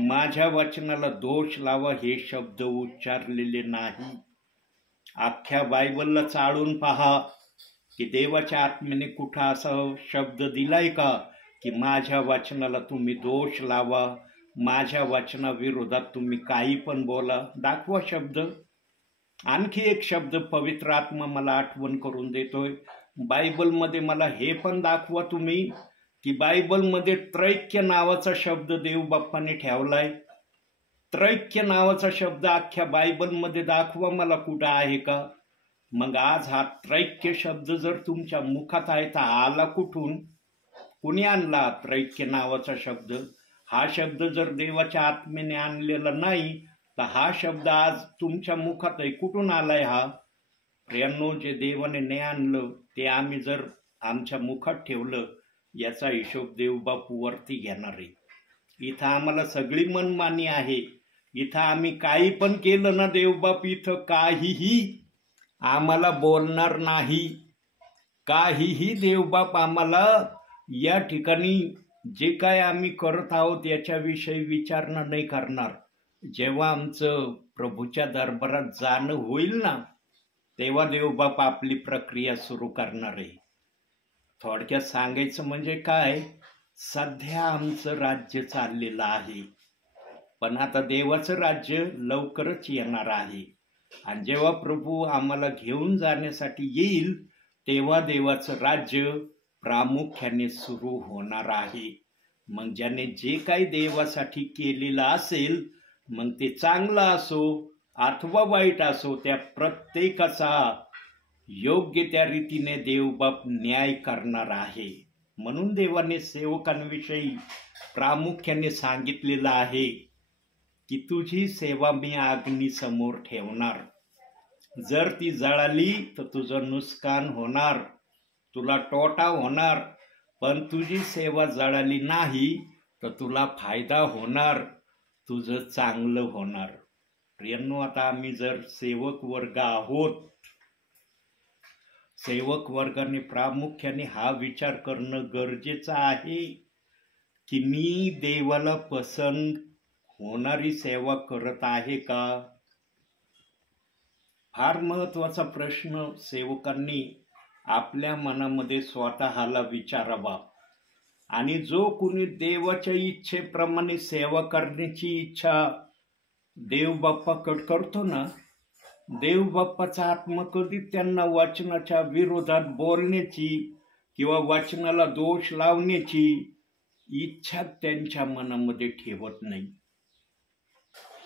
माझ्या वचनाला दोष लावा हे शब्द उच्चारलेले नाही. अख्ख्या बायबलला चाळून पहा की देवाच्या आत्म्याने कुठं असा शब्द दिलाय का की माझ्या वचनाला तुम्ही दोष लावा, माझ्या वचनाविरोधात तुम्ही काही पण बोला. दाखवा शब्द. आणखी एक शब्द पवित्र आत्मा मला आठवण करून देतोय. बायबलमध्ये मला हे पण दाखवा तुम्ही की बायबलमध्ये त्रैक्य नावाचा शब्द देव बाप्पाने ठेवलाय. त्रैक्य नावाचा शब्द अख्ख्या बायबलमध्ये दाखवा मला कुठं आहे का. मग आज हा त्रैक्य शब्द जर तुमच्या मुखात आहे तर आला कुठून, कुणी आणला त्रैक्य नावाचा शब्द? हा शब्द जर देवाच्या आत्मेने आणलेला नाही तर हा शब्द आज तुमच्या मुखात आहे, कुठून आलाय हा? प्रियांनो, जे देवाने नाही आणलं ते आम्ही जर आमच्या मुखात ठेवलं याचा हिशोब देवबापू वरती घेणार आहे. इथं आम्हाला सगळी मनमानी आहे. इथं आम्ही काही पण केलं ना, देवबाप इथं काहीही आम्हाला बोलणार नाही. काहीही देवबाप आम्हाला या ठिकाणी जे काय आम्ही करत आहोत याच्याविषयी विचारणा नाही करणार. जेव्हा आमचं प्रभूच्या दरबारात जाणं होईल ना, तेव्हा देवबाप आपली प्रक्रिया सुरू करणार आहे. थोडक्यात सांगायचं म्हणजे काय, सध्या आमचं राज्य चाललेलं आहे, पण आता देवाचं राज्य लवकरच येणार आहे. आणि जेव्हा प्रभू आम्हाला घेऊन जाण्यासाठी येईल तेव्हा देवाचं राज्य प्रामुख्याने सुरू होणार आहे. मग ज्याने जे काही देवासाठी केलेलं असेल, मग ते चांगलं असो अथवा वाईट असो, त्या प्रत्येकाचा योग्य त्या रीतीने देवबाप न्याय करणार आहे. म्हणून देवाने सेवकांविषयी प्रामुख्याने सांगितलेलं आहे की तुझी सेवा मी अग्नीसमोर ठेवणार. जर ती जळाली तर तुझं नुकसान होणार, तुला तोटा होणार. पण तुझी सेवा जळाली नाही तर तुला फायदा होणार, तुझं चांगलं होणार. प्रियांनो, आता आम्ही जर सेवक वर्ग आहोत, सेवक वर्गाने प्रामुख्याने हा विचार करणं गरजेचं आहे की मी देवाला पसंत होणारी सेवा करत आहे का. फार महत्वाचा प्रश्न सेवकांनी आपल्या मनामध्ये स्वतःला विचारावा. आणि जो कोणी देवाच्या इच्छेप्रमाणे सेवा करण्याची इच्छा देवबाप्पाकडे करतो ना, देवबाप्पाचा आत्मा कधी त्यांना वचनाच्या विरोधात बोलण्याची किंवा वचनाला दोष लावण्याची इच्छा त्यांच्या मनामध्ये ठेवत नाही.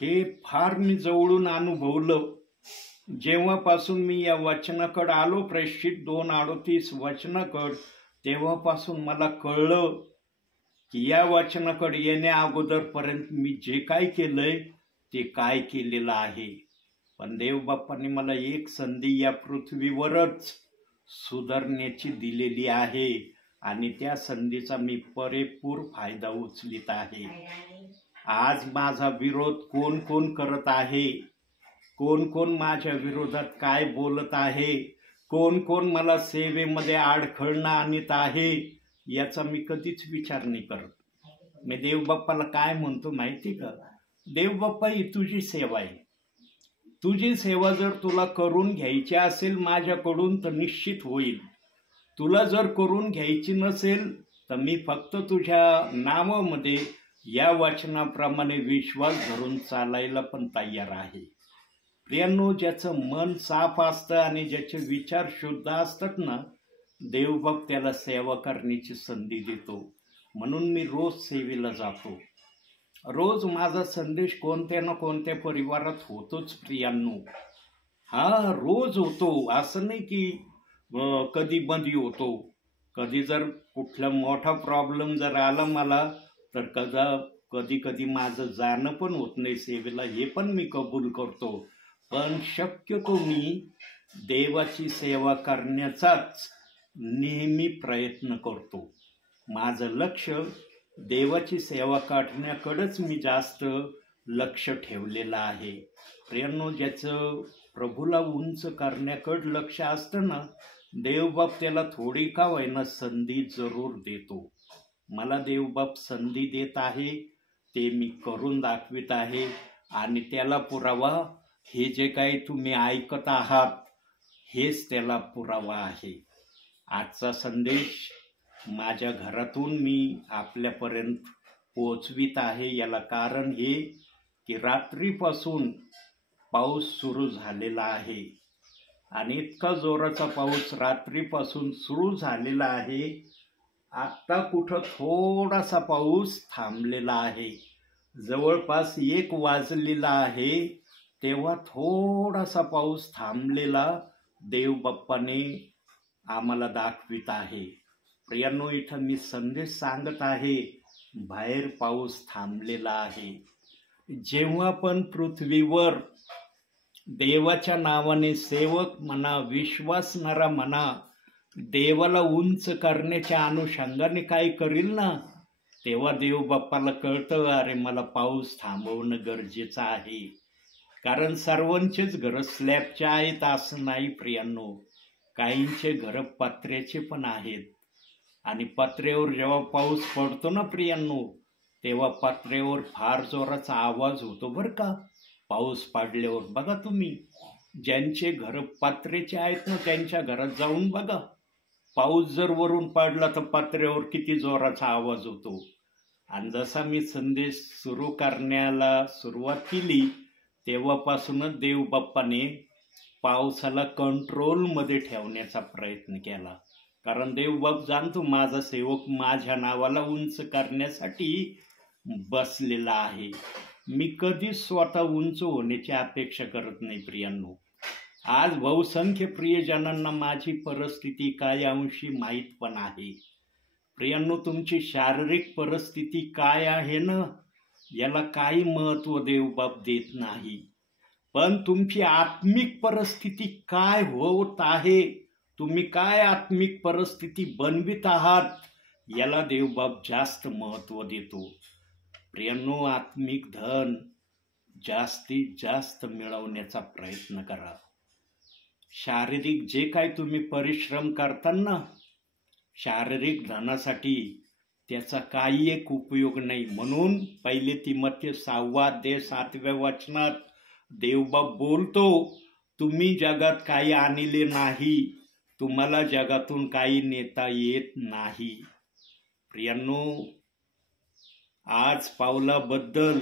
हे फार मी जवळून अनुभवलं. जेव्हापासून मी या वचनाकडे आलो, प्रेषित 2:38 वचनाकडे, तेव्हापासून मला कळलं की या वचनाकडे येण्या अगोदरपर्यंत मी जे काय केलंय ते काय केलेलं आहे. पण देवबाप्पाने मला एक संधी या पृथ्वीवरच सुधारण्याची दिलेली आहे आणि त्या संधीचा मी पुरेपूर फायदा उचलित आहे. आज माझा विरोध कोण कोण करत आहे, कोण कोण माझ्या विरोधात काय बोलत आहे, कोण कोण मला सेवेमध्ये अडखळणं आणत आहे, याचा मी कधीच विचार नाही करत. मी देवबाप्पाला काय म्हणतो माहिती का, देवबाप्पा ही तुझी सेवा आहे. तुझी सेवा जर तुला करून घ्यायची असेल माझ्याकडून तर निश्चित होईल. तुला जर करून घ्यायची नसेल तर मी फक्त तुझ्या नावामध्ये या वचनाप्रमाणे विश्वास धरून चालायला पण तयार आहे. प्रियांनो, ज्याचं मन साफ असतं आणि ज्याचे विचार शुद्ध असतात ना, देवबाप त्याला सेवा करण्याची संधी देतो. म्हणून मी रोज सेवेला जातो. रोज माझा संदेश कोणत्या ना कोणत्या परिवारात होतोच प्रियांनो. हा रोज होतो, असं नाही की कधी बंदी होतो. कधी जर कुठला मोठा प्रॉब्लेम जर आला मला तर कधी कधी माझं जाणं पण होत नाही सेवेला, हे पण मी कबूल करतो. पण शक्यतो मी देवाची सेवा करण्याचाच नेहमी प्रयत्न करतो. माझं लक्ष देवाची सेवा करण्याकडेच मी जास्त लक्ष ठेवलेलं आहे. प्रियांनो, ज्याचं प्रभूला उंच करण्याकडे लक्ष असतं ना, देवबाप त्याला थोडी का होईना संधी जरूर देतो. मला देवबाप संधी देत आहे, ते मी करून दाखवित आहे. आणि त्याला पुरावा हे जे काही तुम्ही ऐकत आहात हेच त्याला पुरावा आहे. आजचा संदेश माझ्या घरातून मी आपल्यापर्यंत पोचवित आहे. याला कारण हे की रात्रीपासून पाऊस सुरू झालेला आहे आणि इतका जोराचा पाऊस रात्रीपासून सुरू झालेला आहे. आत्ता कुठं थोडासा पाऊस थांबलेला आहे. जवळपास 1 वाजलेला आहे तेव्हा थोडासा पाऊस थांबलेला देव बाप्पाने आम्हाला दाखवित आहे. प्रियांनो, इथं मी संदेश सांगत आहे, बाहेर पाऊस थांबलेला आहे. जेव्हा पण पृथ्वीवर देवाच्या नावाने सेवक म्हणा, विश्वासणारा म्हणा, देवाला उंच करण्याच्या अनुषंगाने काही करील ना, तेव्हा देव बाप्पाला कळतं, अरे मला पाऊस थांबवणं गरजेचं आहे. कारण सर्वांचेच घरं स्लॅबचे आहेत असं नाही प्रियांनो. काहींचे घरं पत्र्याचे पण आहेत. आणि पत्र्यावर जेव्हा पाऊस पडतो ना प्रियांनो, तेव्हा पत्र्यावर फार जोराचा आवाज होतो बरं का पाऊस पडल्यावर. बघा तुम्ही, ज्यांचे घरं पत्र्याचे आहेत ना त्यांच्या घरात जाऊन बघा, पाऊस जर वरून पडला तर पत्र्यावर किती जोराचा आवाज होतो. आणि जसा मी संदेश सुरू करण्याला सुरुवात केली तेव्हापासूनच देव बाप्पाने पावसाला कंट्रोलमध्ये ठेवण्याचा प्रयत्न केला. कारण देव बाप जाणतो, माझा सेवक माझ्या नावाला उंच करण्यासाठी बसलेला आहे. मी कधी स्वतः उंच होण्याची अपेक्षा करत नाही प्रियांनो. आज बहुसंख्य प्रियजनांना माझी परिस्थिती काय अंशी माहीत पण आहे. प्रियांनो, तुमची शारीरिक परिस्थिती काय आहे ना, याला काही महत्त्व देवबाप देत नाही. पण तुमची आत्मिक परिस्थिती काय होत आहे, तुम्ही काय आत्मिक परिस्थिती बनवित आहात, याला देवबाप जास्त महत्त्व देतो. प्रियांनो, आत्मिक धन जास्तीत जास्त मिळवण्याचा प्रयत्न करा. शारीरिक जे काही तुम्ही परिश्रम करताना शारीरिक धनासाठी, त्याचा काही एक उपयोग नाही. म्हणून पहिले तिमोथेय 6 अध्याय 7व्या वचनात देवबाप बोलतो, तुम्ही जगात काही आणले नाही, तुम्हाला जगातून काही नेता येत नाही. प्रियांनो, आज पावलाबद्दल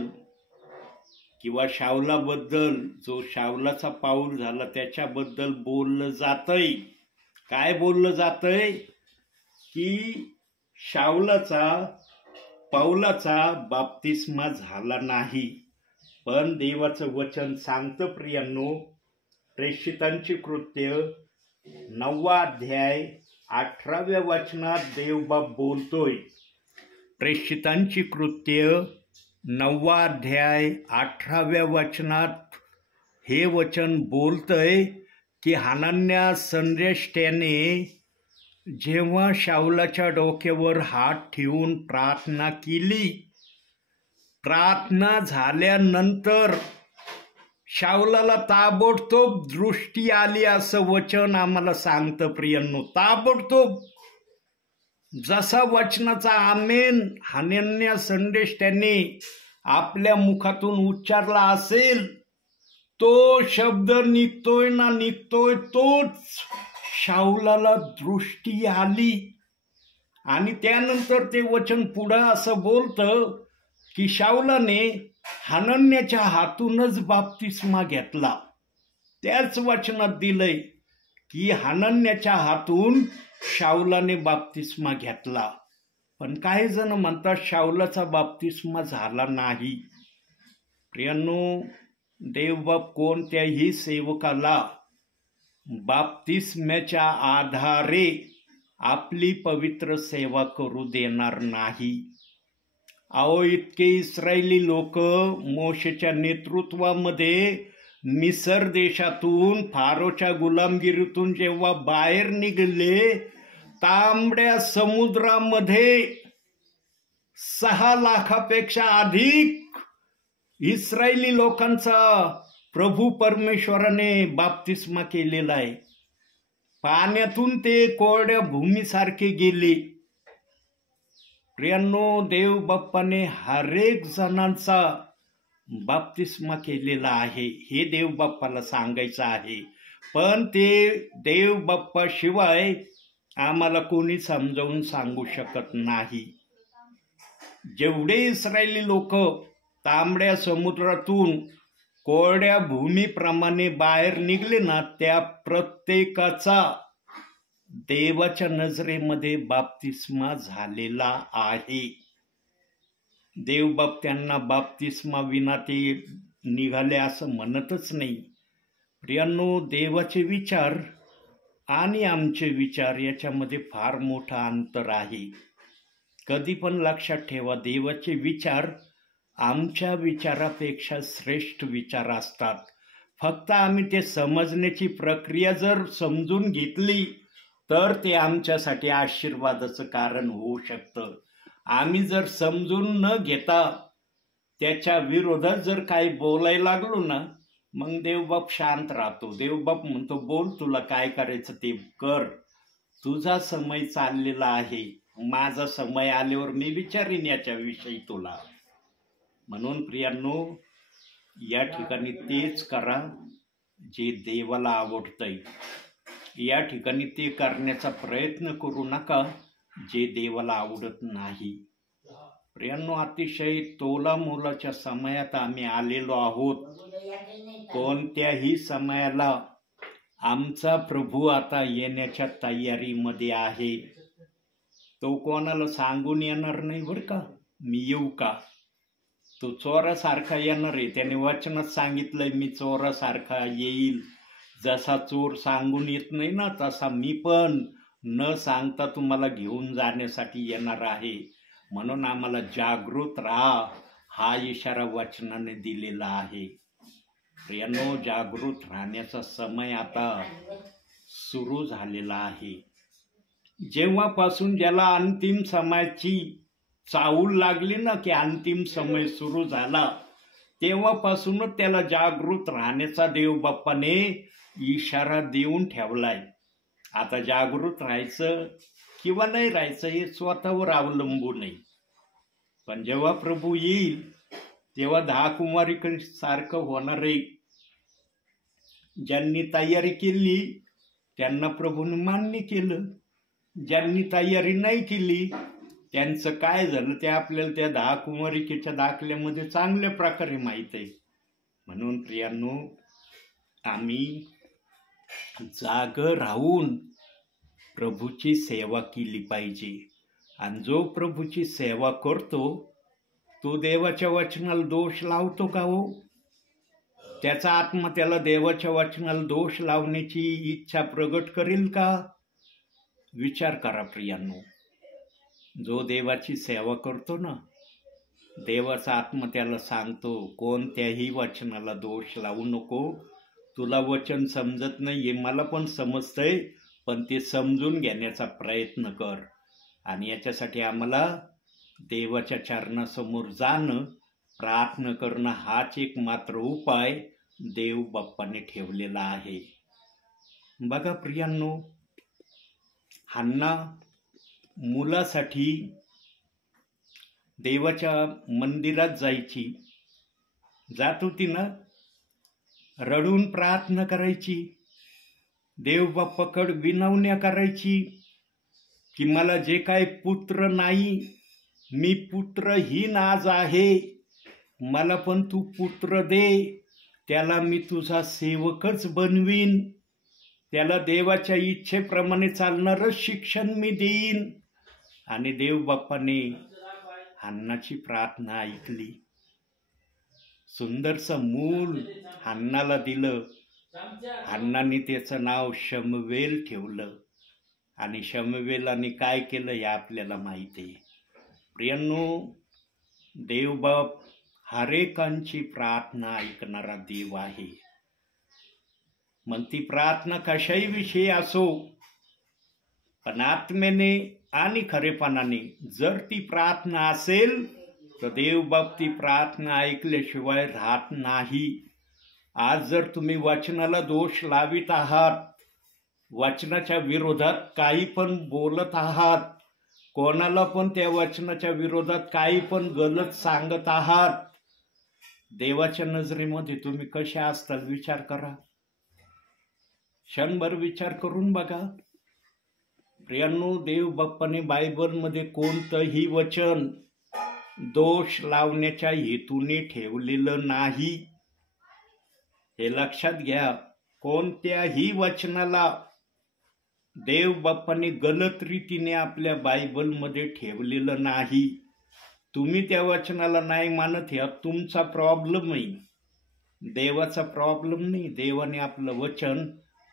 किंवा शाऊलाबद्दल, जो शाऊलाचा पाऊल झाला त्याच्याबद्दल बोललं जातंय. काय बोललं जातंय की पाऊलाचा बाप्तिस्मा झाला नाही. पण देवाचं वचन सांगतं प्रियांनो, प्रेषितांची कृत्य 9 अध्याय 18व्या वचनात देवबाप बोलतोय. प्रेषितांची कृत्य 9 अध्याय 18व्या वचनात हे वचन बोलतंय की हनन्या संदेष्ट्याने जेव्हा शाऊलाच्या डोक्यावर हात ठेवून प्रार्थना केली, प्रार्थना झाल्यानंतर शाऊलाला ताबडतोब दृष्टी आली असं वचन आम्हाला सांगतं प्रियांनो. ताबडतोब जसा वचनाचा आमेन हनन्या संदेष्ट्याने आपल्या मुखातून उच्चारला असेल, तो शब्द निघतोय ना निघतोय, तोच शाऊलाला दृष्टी आली. आणि त्यानंतर ते वचन पुढं असं बोलतं की शाऊलाने हनन्याच्या हातूनच बाप्तिस्मा घेतला. त्याच वचनात दिलंय की हनन्याच्या हातून शाऊलाने बाप्तिस्मा घेतला. पण काही जण म्हणतात शाऊलाचा बाप्तिस्मा झाला नाही. प्रियांनो, देवबाप कोणत्याही सेवकाला बाप्तिस्म्याच्या आधारे आपली पवित्र सेवा करू देणार नाही. अहो, इतके इस्रायली लोक मोशेच्या नेतृत्वामध्ये मिसर देशातून, फारोच्या गुलामगिरीतून जेव्हा बाहेर निघाले, तांबड्या समुद्रामध्ये 6 लाखापेक्षा अधिक इस्रायली लोकांचा प्रभू परमेश्वराने बाप्तिस्मा केलेला आहे. पाण्यातून ते कोरड्या भूमीसारखे गेले. प्रियांनो, देव बाप्पाने हरेक जणांचा बाप्तिस्मा केलेला आहे, हे देव बाप्पाला सांगायचं आहे. पण ते देव बाप्पाशिवाय आम्हाला कोणी समजावून सांगू शकत नाही. जेवढे इस्रायली लोक तांबड्या समुद्रातून कोरड्या भूमीप्रमाणे बाहेर निघले ना, त्या प्रत्येकाचा देवाच्या नजरेमध्ये बाप्तिस्मा झालेला आहे. देवबाप त्यांना बाप्तिस्मा विना ते निघाले असं म्हणतच नाही. प्रियांनो, देवाचे विचार आणि आमचे विचार याच्यामध्ये फार मोठा अंतर आहे. कधी पण लक्षात ठेवा, देवाचे विचार आमच्या विचारापेक्षा श्रेष्ठ विचार असतात. फक्त आम्ही ते समजण्याची प्रक्रिया जर समजून घेतली तर ते आमच्यासाठी आशीर्वादाचं कारण होऊ शकतं. आम्ही जर समजून न घेता त्याच्या विरोधात जर काही बोलायला लागलो ना, मग देवबाप शांत राहतो. देवबाप म्हणतो, बोल, तुला काय करायचं ते कर, तुझा समय चाललेला आहे, माझा समय आल्यावर मी विचारीन याच्याविषयी तुला. म्हणून प्रियांनो, या ठिकाणी तेच करा जे देवाला आवडतंय. या ठिकाणी ते करण्याचा प्रयत्न करू नका जे देवाला आवडत नाही. प्रियांनो, अतिशय तोलामोलाच्या समयात आम्ही आलेलो आहोत. कोणत्याही समयाला आमचा प्रभू आता येण्याच्या तयारीमध्ये आहे. तो कोणाला सांगून येणार नाही बरं का, मी येऊ का. तो चोरासारखा येणार आहे. त्याने वचनात सांगितलंय, मी चोरासारखा येईल. जसा चोर सांगून येत नाही ना, तसा मी पण न सांगता तुम्हाला घेऊन जाण्यासाठी येणार आहे. म्हणून आम्हाला जागृत राहा हा इशारा वचनाने दिलेला आहे. प्रियांनो, जागृत राहण्याचा समय आता सुरू झालेला आहे. जेव्हापासून ज्याला अंतिम समयाची चाहूल लागली ना, की अंतिम समय सुरू झाला, तेव्हापासूनच त्याला जागृत राहण्याचा देवबाप्पाने इशारा देऊन ठेवलाय. आता जागृत राहायचं किंवा नाही राहायचं हे स्वतःवर अवलंबून नाही. पण जेव्हा प्रभू येईल तेव्हा 10 कुमारी सारखं होणार आहे. ज्यांनी तयारी केली त्यांना प्रभूने मान्य केलं. ज्यांनी तयारी नाही केली त्यांचं काय झालं ते आपल्याला त्या 10 कुमारिकेच्या दाखल्यामध्ये चांगल्या प्रकारे माहीत आहे. म्हणून प्रियांनो, आम्ही जागं राहून प्रभूची सेवा केली पाहिजे. आणि जो प्रभूची सेवा करतो तो देवाच्या वचनाला दोष लावतो का हो? त्याचा आत्मा त्याला देवाच्या वचनाला दोष लावण्याची इच्छा प्रगट करेल का? विचार करा प्रियांनो. जो देवाची सेवा करतो ना, देवाचा आत्मा त्याला सांगतो, कोणत्याही वचनाला दोष लावू नको. तुला वचन समजत नाहीये, मला पण समजतंय, पण ते समजून घेण्याचा प्रयत्न कर. आणि याच्यासाठी आम्हाला देवाच्या चरणासमोर जाणं, प्रार्थना करणं हाच एक मात्र उपाय देव बाप्पाने ठेवलेला आहे. बघा प्रियांनो, हन्ना मुलासाठी देवाच्या मंदिरात जात होती ना, रडून प्रार्थना करायची, देवबाप्पाकडे विनवण्या करायची की मला जे काही पुत्र नाही, मी पुत्रहीन आज आहे, मला पण तू पुत्र दे, त्याला मी तुझा सेवकच बनवीन, त्याला देवाच्या इच्छेप्रमाणे चालणारं शिक्षण मी देईन. आणि देवबाप्पाने हन्नाची प्रार्थना ऐकली. सुंदरसं मूल हन्नाला दिलं. हन्नाने त्याचं नाव शमवेल ठेवलं. आणि शमवेलाने काय केलं हे आपल्याला माहिती आहे. प्रियांनो, देवबाप हरेकांची प्रार्थना ऐकणारा देव आहे. मग ती प्रार्थना कशाही विषयी असो, पण आत्म्याने आणि खरेपणाने जर ती प्रार्थना असेल तर देवबाप ती प्रार्थना ऐकल्याशिवाय राहत नाही. आज जर तुम्ही वचनाला दोष लावित आहात, वचनाच्या विरोधात काही पण बोलत आहात, कोणाला पण त्या वचनाच्या विरोधात काही पण गलत सांगत आहात, देवाच्या नजरेमध्ये तुम्ही कसे असताल विचार करा. क्षणभर विचार करून बघा. प्रियांनो, देव बाप्पाने बायबलमध्ये कोणतंही वचन दोष लावण्याच्या हेतूने ठेवलेलं नाही. हे लक्षात घ्या, कोणत्याही वचनाला देव बाप्पाने गलत रीतीने आपल्या बायबलमध्ये ठेवलेलं नाही. तुम्ही त्या वचनाला नाही मानत, ह्या तुमचा प्रॉब्लेम आहे, देवाचा प्रॉब्लेम नाही. देवाने आपलं वचन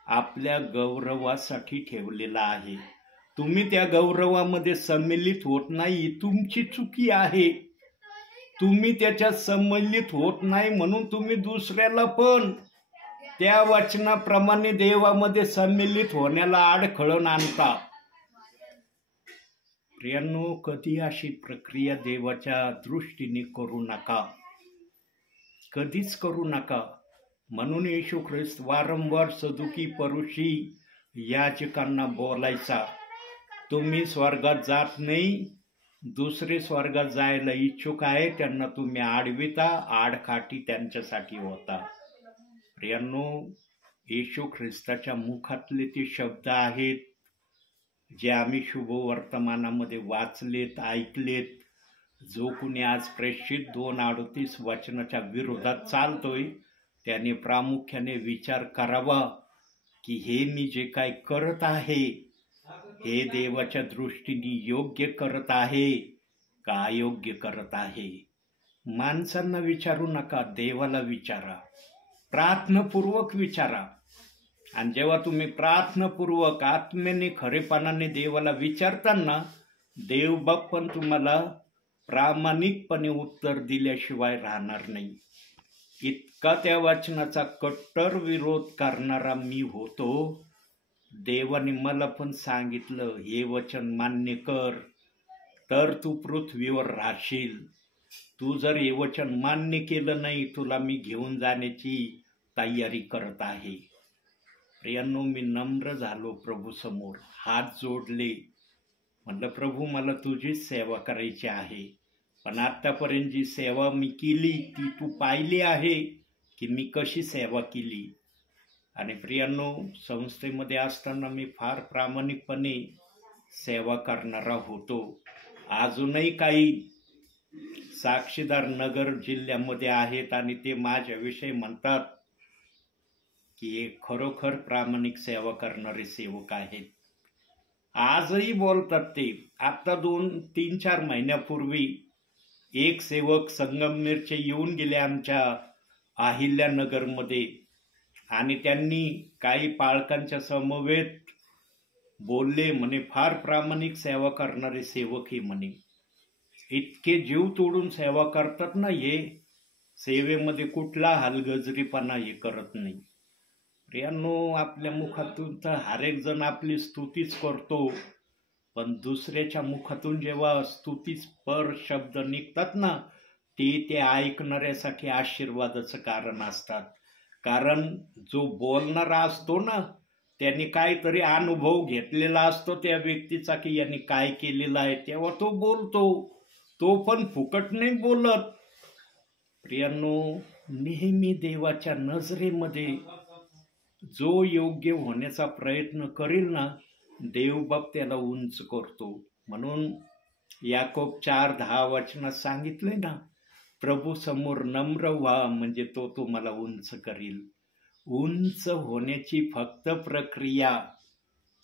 आपल्या गौरवासाठी ठेवलेलं आहे. तुम्ही त्या गौरवामध्ये सम्मिलित होत नाही, तुमची चुकी आहे. तुम्ही त्याच्यात सम्मिलित होत नाही म्हणून तुम्ही दुसऱ्याला पण त्या वचनाप्रमाणे देवामध्ये सम्मिलित होण्याला अडखळून आणता. प्रियांनो, कधी अशी प्रक्रिया देवाच्या दृष्टीने करू नका, कधीच करू नका. म्हणून येशू ख्रिस्त वारंवार सदुकी परुषी याजकांना बोलायचा, तुम्ही स्वर्गात जात नाही, दुसरे स्वर्गात जायला इच्छुक आहे त्यांना तुम्ही आडविता, आडकाठी त्यांच्यासाठी होता. प्रियांनो, येशू ख्रिस्ताच्या मुखातले ते शब्द आहेत जे आम्ही शुभवर्तमानामध्ये वाचलेत, ऐकलेत. जो कुणी आज प्रेषित 2:38 वचनाच्या विरोधात चालतोय त्याने प्रामुख्याने विचार करावा की हे मी जे काय करत आहे हे देवाच्या दृष्टीने योग्य करत आहे का अयोग्य करत आहे. माणसांना विचारू नका, देवाला विचारा, प्रार्थनापूर्वक विचारा. आणि जेव्हा तुम्ही प्रार्थनापूर्वक आत्म्याने खरेपणाने देवाला विचारताना देव बाप पण तुम्हाला प्रामाणिकपणे उत्तर दिल्याशिवाय राहणार नाही. इतका त्या वचनाचा कट्टर विरोध करणारा मी होतो. देवाने मला पण सांगितलं, हे वचन मान्य कर तर तू पृथ्वीवर राहशील. तू जर हे वचन मान्य केलं नाही, तुला मी घेऊन जाण्याची तयारी करत आहे. प्रियांनो, मी नम्र झालो प्रभू समोर, हात जोडले, म्हणलं प्रभू मला तुझीच सेवा करायची आहे. पण आतापर्यंत जी सेवा मी केली ती तू पाहिली आहे की मी कशी सेवा केली. आणि प्रियांनो, संस्थेमध्ये असताना मी फार प्रामाणिकपणे सेवा करणारा होतो. अजूनही काही साक्षीदार नगर जिल्ह्यामध्ये आहेत आणि ते माझ्याविषयी म्हणतात की हे खरोखर प्रामाणिक सेवा करणारे सेवक आहेत. आजही बोलतात ते. आता 2-3-4 महिन्यापूर्वी एक सेवक संगमनेरचे येऊन गेले आमच्या अहिल्यानगरमध्ये आणि त्यांनी काही पालकांच्या समवेत बोलले, म्हणे फार प्रामाणिक सेवा करणारे सेवक हे म्हणे. इतके जीव तोडून सेवा करतात ना, हे सेवेमध्ये कुठला हलगजरीपणा हे करत नाही. प्रियांनो, आपल्या मुखातून तर हर एक जण आपली स्तुतीच करतो, पण दुसऱ्याच्या मुखातून जेव्हा स्तुतीपर शब्द निघतात ना, ते ऐकणाऱ्यासाठी आशीर्वादाचं कारण असतात. कारण जो बोलणारा असतो ना, त्यांनी काहीतरी अनुभव घेतलेला असतो त्या व्यक्तीचा की यांनी काय केलेलं आहे, तेव्हा तो बोलतो. तो पण फुकट नाही बोलत. प्रियांनो, नेहमी देवाच्या नजरेमध्ये जो योग्य होण्याचा प्रयत्न करील ना, देवबाप त्याला उंच करतो. म्हणून याकोब 4:10 वचनात सांगितले ना, प्रभू समोर नम्र व्हा म्हणजे तो तुम्हाला उंच करील. उंच होण्याची फक्त प्रक्रिया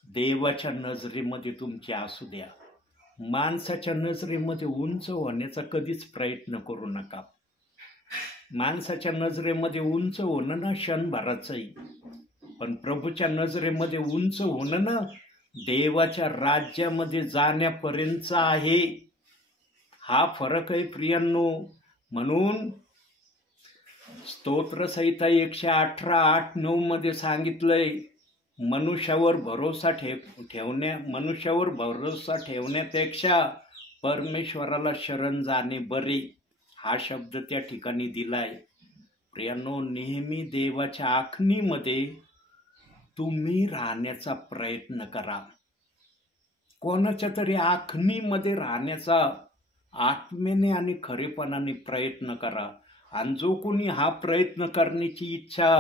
देवाच्या नजरेमध्ये तुमची असू द्या. माणसाच्या नजरेमध्ये उंच होण्याचा कधीच प्रयत्न करू नका. माणसाच्या नजरेमध्ये उंच होणं ना क्षणभराचंही, पण प्रभूच्या नजरेमध्ये उंच होणं ना देवाच्या राज्यामध्ये जाण्यापर्यंत आहे. हा फरक आहे प्रियांनो. म्हणून स्तोत्रसंहिता 118:8-9 मध्ये सांगितलंय, मनुष्यावर भरोसा ठेवण्यापेक्षा परमेश्वराला शरण जाणे बरे, हा शब्द त्या ठिकाणी दिलाय. प्रियांनो, नेहमी देवाच्या आखणीमध्ये तुम्ही राहण्याचा प्रयत्न करा. कोणाच्या तरी आखणीमध्ये राहण्याचा आत्म्याने आणि खरेपणाने प्रयत्न करा. आणि जो कोणी हा प्रयत्न करण्याची इच्छा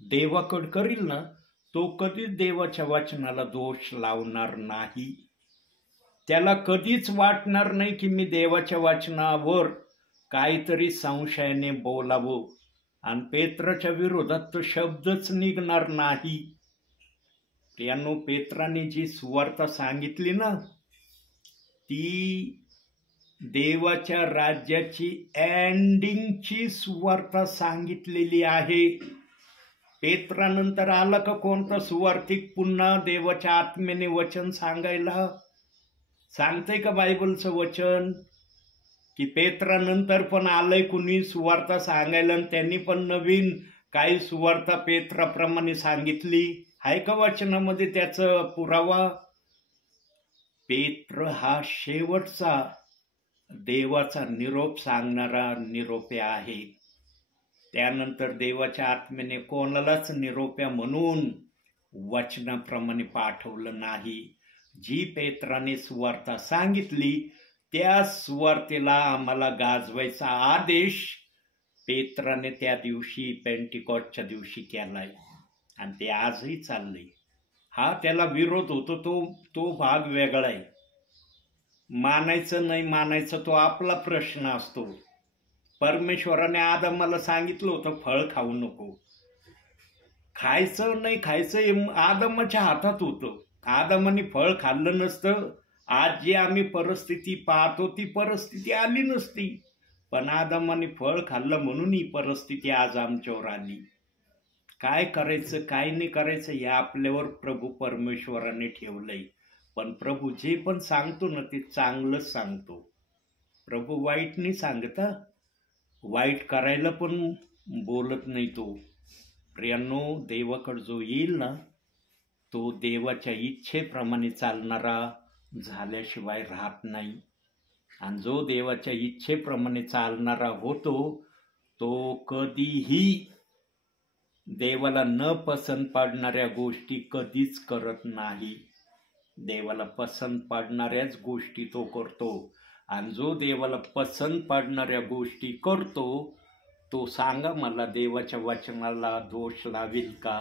देवाकडे करील ना, तो कधीच देवाच्या वचनाला दोष लावणार नाही. त्याला कधीच वाटणार नाही की मी देवाच्या वचनावर काहीतरी संशयाने बोलावं. आणि पेत्राच्या विरोधात तो शब्दच निघणार नाही. त्यानो पेत्राने जी सुवार्ता सांगितली ना, ती देवाच्या राज्याची एंडिंगची सुवार्ता सांगितलेली आहे. पेत्रानंतर आला का कोणता सुवार्थिक पुन्हा देवाच्या आत्म्याने वचन सांगायला? सांगतंय का बायबलचं वचन की पेत्रानंतर पण आलंय कुणी सुवार्ता सांगायला आणि त्यांनी पण नवीन काही सुवार्ता पेत्राप्रमाणे सांगितली? आहे का वचनामध्ये त्याचा पुरावा? पेत्र हा शेवटचा देवाचा निरोप सांगणारा निरोप्या आहे. त्यानंतर देवाच्या आत्म्याने कोणालाच निरोप्या म्हणून वचनाप्रमाणे पाठवलं नाही. जी पेत्राने सुवार्ता सांगितली त्या सुवार्तेला आम्हाला गाजवायचा आदेश पेत्राने त्या दिवशी पेंटिकॉस्टच्या दिवशी केलाय आणि ते आजही चाललंय. हा त्याला विरोध होतो तो भाग वेगळा आहे. मानायचं नाही मानायचं तो आपला प्रश्न असतो. परमेश्वराने आदमाला सांगितलं होतं फळ खाऊ नको. खायचं नाही खायचं आदमाच्या हातात होतं. आदमाने फळ खाल्लं नसतं आज जे आम्ही परिस्थिती पाहतो ती परिस्थिती आली नसती. पण आदमाने फळ खाल्लं म्हणून ही परिस्थिती आज आमच्यावर आली. काय करायचं काय नाही करायचं हे आपल्यावर प्रभू परमेश्वराने ठेवलंय. पण प्रभू जे पण सांगतो ना ते चांगलंच सांगतो. प्रभू वाईट नाही सांगता, वाईट करायला पण बोलत नाही तो. प्रियांनो, देवाकडे जो येईल ना तो देवाच्या इच्छेप्रमाणे चालणारा झाल्याशिवाय राहत नाही. आणि जो देवाच्या इच्छेप्रमाणे चालणारा होतो तो कधीही देवाला न पसंत पडणाऱ्या गोष्टी कधीच करत नाही. देवाला पसंत पडणाऱ्याच गोष्टी तो करतो. आणि जो देवाला पसंत पडणाऱ्या गोष्टी करतो तो सांगा मला देवाच्या वचनाला दोष लावेल का?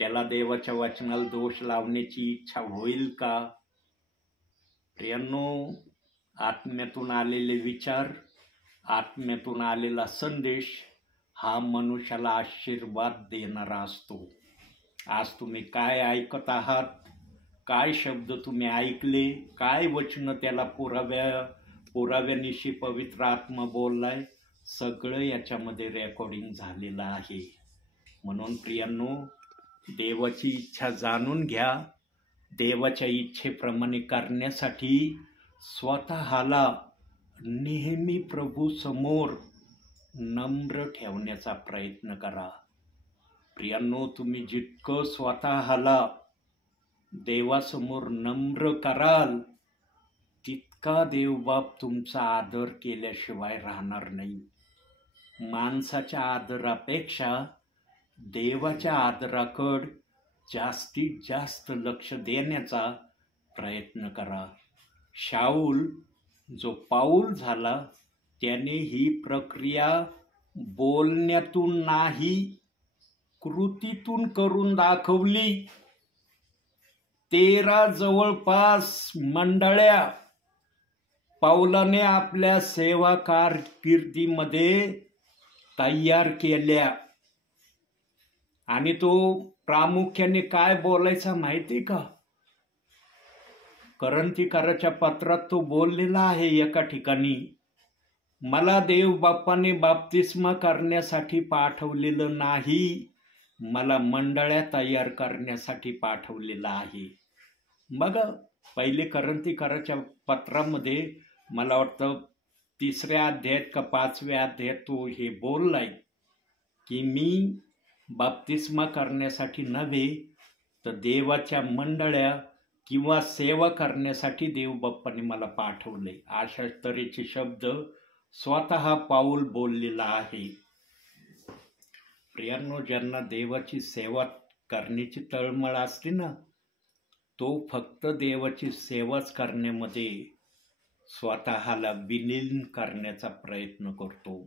त्याला देवाच्या वचनाला दोष लावण्याची इच्छा होईल का? प्रियांनो, आत्म्यातून आलेले विचार, आत्म्यातून आलेला संदेश हा मनुष्याला आशीर्वाद देणारा असतो. आज तुम्ही काय ऐकत आहात, काय शब्द तुम्ही ऐकले, काय वचन त्याला पुराव्यानिशी पवित्र आत्मा बोललाय, सगळं याच्यामध्ये रेकॉर्डिंग झालेलं आहे. म्हणून प्रियांनो, देवाची इच्छा जाणून घ्या. देवाच्या इच्छेप्रमाणे करण्यासाठी स्वतःला नेहमी प्रभू समोर नम्र ठेवण्याचा प्रयत्न करा. प्रियांनो, तुम्ही जितकं स्वतःला देवासमोर नम्र कराल तितका देवबाप तुमचा आदर केल्याशिवाय राहणार नाही. माणसाच्या आदरापेक्षा देवाच्या आदराकडे जास्तीत जास्त लक्ष देण्याचा प्रयत्न करा. शाऊल जो पाऊल झाला त्याने ही प्रक्रिया बोलण्यातून नाही कृतीतून करून दाखवली. 13 जवळपास मंडळ्या पाऊलाने आपल्या सेवा कारकिर्दीमध्ये तयार केल्या. आणि तो प्रामुख्याने काय बोलायचा माहिती का? करंथीकराच्या पत्रात तो बोललेला आहे एका ठिकाणी, मला देव बाप्पाने बाप्तिस्मा करण्यासाठी पाठवलेलं नाही, मला मंडळ्या तयार करण्यासाठी पाठवलेलं आहे. मग पहिले करंथीकराच्या पत्रामध्ये मला वाटतं 3ऱ्या अध्यायात का 5व्या अध्यायात तो हे बोललाय की मी बाप्तिस्मा करण्यासाठी नव्हे तर देवाच्या मंडळ्या किंवा सेवा करण्यासाठी देव बाप्पाने मला पाठवले. अशा तऱ्हेचे शब्द स्वतः पाऊल बोललेला आहे. प्रियांनो, ज्यांना देवाची सेवा करण्याची तळमळ असते ना तो फक्त देवाची सेवाच करण्यामध्ये स्वतःला विलीन करण्याचा प्रयत्न करतो.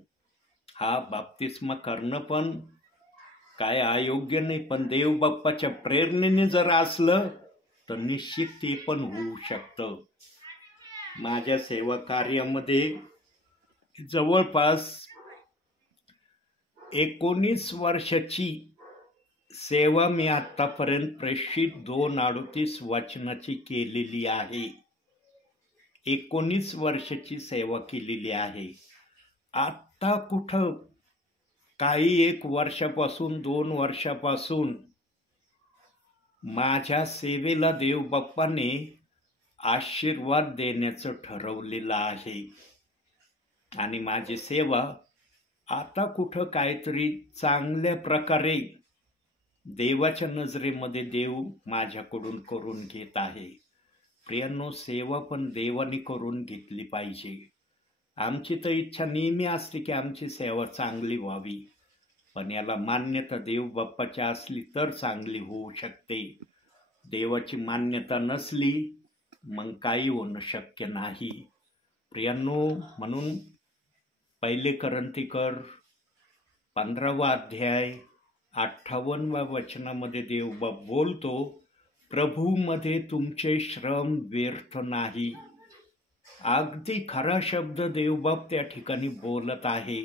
हा बाप्तिस्मा करणं पण काय अयोग्य नाही, पण देव बाप्पाच्या प्रेरणेने जर असलं तर निश्चित ते पण होऊ शकतं. माझ्या सेवा कार्यामध्ये जवळपास 19 वर्षाची सेवा मी आतापर्यंत प्रेषित 2:38 वचनाची केलेली आहे. 19 वर्षाची सेवा केलेली आहे. आत्ता कुठं काही 1 वर्षापासून 2 वर्षापासून माझ्या सेवेला देव बाप्पाने आशीर्वाद देण्याचं ठरवलेलं आहे. आणि माझी सेवा आता कुठं काहीतरी चांगल्या प्रकारे देवाच्या नजरेमध्ये देव माझ्याकडून करून घेत आहे. प्रियांनो, सेवा पण देवाने करून घेतली पाहिजे. आमची तर इच्छा नेहमी असते की आमची सेवा चांगली व्हावी, पण याला मान्यता देव बाप्पाची असली तर चांगली होऊ शकते. देवाची मान्यता नसली मग काही होणं शक्य नाही. प्रियांनो, म्हणून 1 कोरिन्थिकर 15वा अध्याय 58व्या वचनामध्ये देवबाप बोलतो, प्रभूमध्ये तुमचे श्रम व्यर्थ नाही. अगदी खरा शब्द देवबाप त्या ठिकाणी बोलत आहे.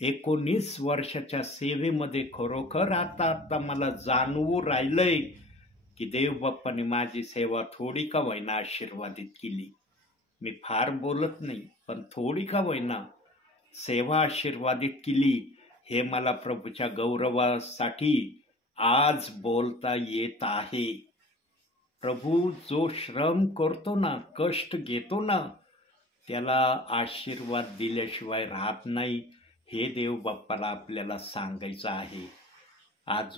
19 वर्षाच्या सेवेमध्ये खरोखर आता मला जाणवू राहिलंय की देवबाप्पाने माझी सेवा थोडी का होईना आशीर्वादित केली. मी फार बोलत नाही, पण थोडी का होईना सेवा आशीर्वादित केली. हे मला प्रभूच्या गौरवासाठी आज बोलता येत आहे. प्रभू जो श्रम करतो ना, कष्ट घेतो ना, त्याला आशीर्वाद दिल्याशिवाय राहत नाही. हे देव बाप्पाला आपल्याला सांगायचं आहे. आज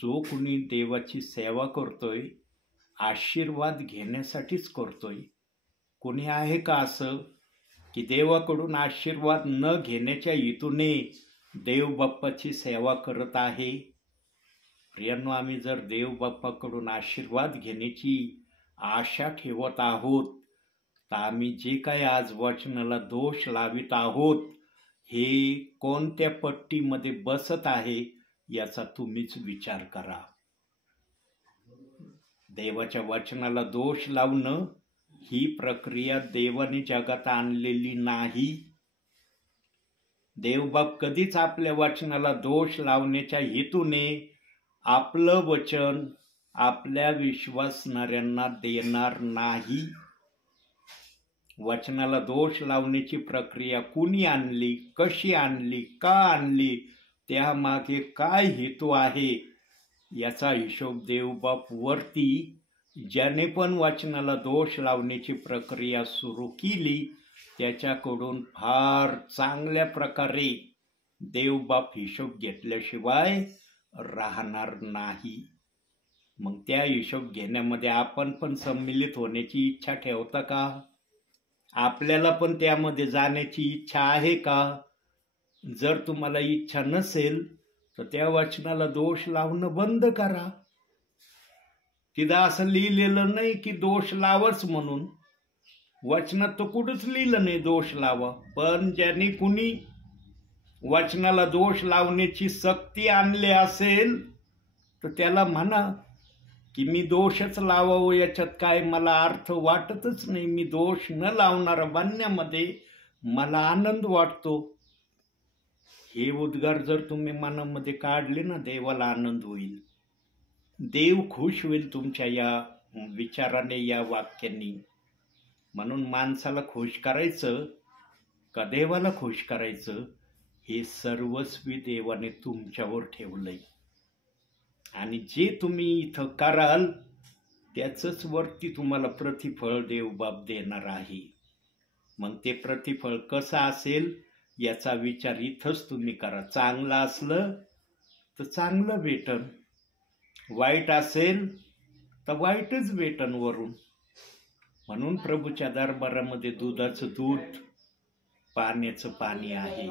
जो कुणी देवाची सेवा करतोय आशीर्वाद घेण्यासाठीच करतोय. कोणी आहे का असं की देवाकडून आशीर्वाद न घेण्याच्या हेतूने देव बाप्पाची सेवा करत आहे? प्रियांनो, आम्ही जर देव बाप्पाकडून आशीर्वाद घेण्याची आशा ठेवत आहोत तर आम्ही जे काही आज वचनाला दोष लावित आहोत हे कोणत्या पट्टीमध्ये बसत आहे याचा तुम्हीच विचार करा. देवाच्या वचनाला दोष लावणं ही प्रक्रिया देवाने जगात आणलेली नाही. देवबाप कधीच आपल्या वचनाला दोष लावण्याच्या हेतूने आपलं वचन आपल्या विश्वासणाऱ्यांना देणार नाही. वचनाला दोष लावण्याची प्रक्रिया कुणी आणली, कशी आणली, का आणली, त्यामागे काय हेतू आहे याचा हिशोब देवबाप वरती ज्याने पण वचनाला दोष लावण्याची प्रक्रिया सुरू केली त्याच्याकडून फार चांगल्या प्रकारे देवबाप हिशोब घेतल्याशिवाय राहणार नाही. मग त्या हिशोब घेण्यामध्ये आपण पण सम्मिलित होण्याची इच्छा ठेवता का? आपल्याला पण त्यामध्ये जाण्याची इच्छा आहे का? जर तुम्हाला इच्छा नसेल तर त्या वचनाला दोष लावणं बंद करा. तिथं असं लिहिलेलं नाही की दोष लावच म्हणून. वचनात तर कुठंच लिहिलं नाही दोष लावा. पण ज्यांनी कुणी वचनाला दोष लावण्याची सक्ती आणली असेल तर त्याला म्हणा की मी दोषच लावावं याच्यात काय मला अर्थ वाटतच नाही. मी दोष न लावणारा बनण्यामध्ये मला आनंद वाटतो. हे उद्गार जर तुम्ही मनामध्ये काढले ना, देवाला आनंद होईल. देव खुश होईल तुमच्या या विचाराने, या वाक्यांनी. म्हणून माणसाला खुश करायचं का देवाला खुश करायचं हे सर्वस्वी देवाने तुमच्यावर ठेवलंय. आणि जे तुम्ही इथं कराल त्याचंच वरती तुम्हाला प्रतिफळ देवबाप देणार आहे. मग ते प्रतिफळ कसं असेल याचा विचार इथंच तुम्ही करा. चांगलं असलं तर चांगलं भेटन, वाईट असेल तर वाईटच भेटन वरून. म्हणून प्रभूच्या दरबारामध्ये दुधाचं दूध, पाण्याचं पाणी आहे.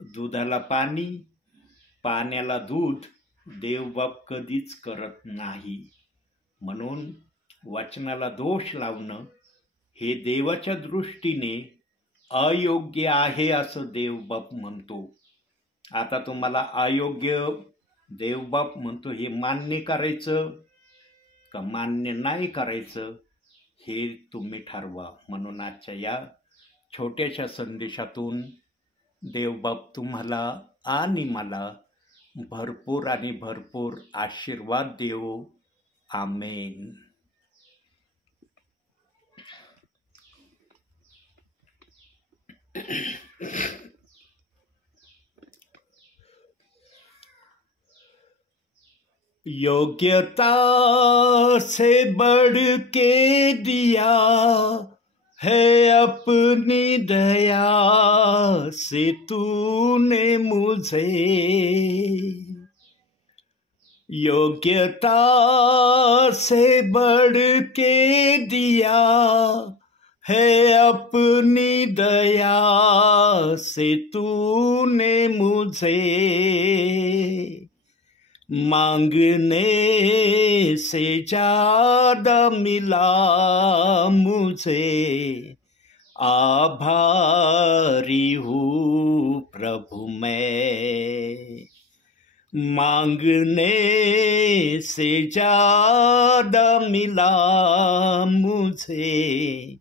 दुधाला पाणी, पाण्याला दूध देवबाप कधीच करत नाही. म्हणून वचनाला दोष लावणं हे देवाच्या दृष्टीने अयोग्य आहे असं देवबाप म्हणतो. आता तुम्हाला अयोग्य देवबाप म्हणतो हे मान्य करायचं का मान्य नाही करायचं हे तुम्ही ठरवा. म्हणून आजच्या या छोट्याशा संदेशातून देवबाप तुम्हाला आणि मला भरपूर आणि भरपूर आशीर्वाद देवो. आमेन. योग्यता से बढ़ के दिया है अपनी दया से तूने मुझे. योग्यता से बढ़ के दिया है अपनी दया से तूने मुझे. मांगने से ज्यादा मिला मुझे. आभारी हूँ प्रभु मैं. मांगने से ज्यादा मिला मुझे.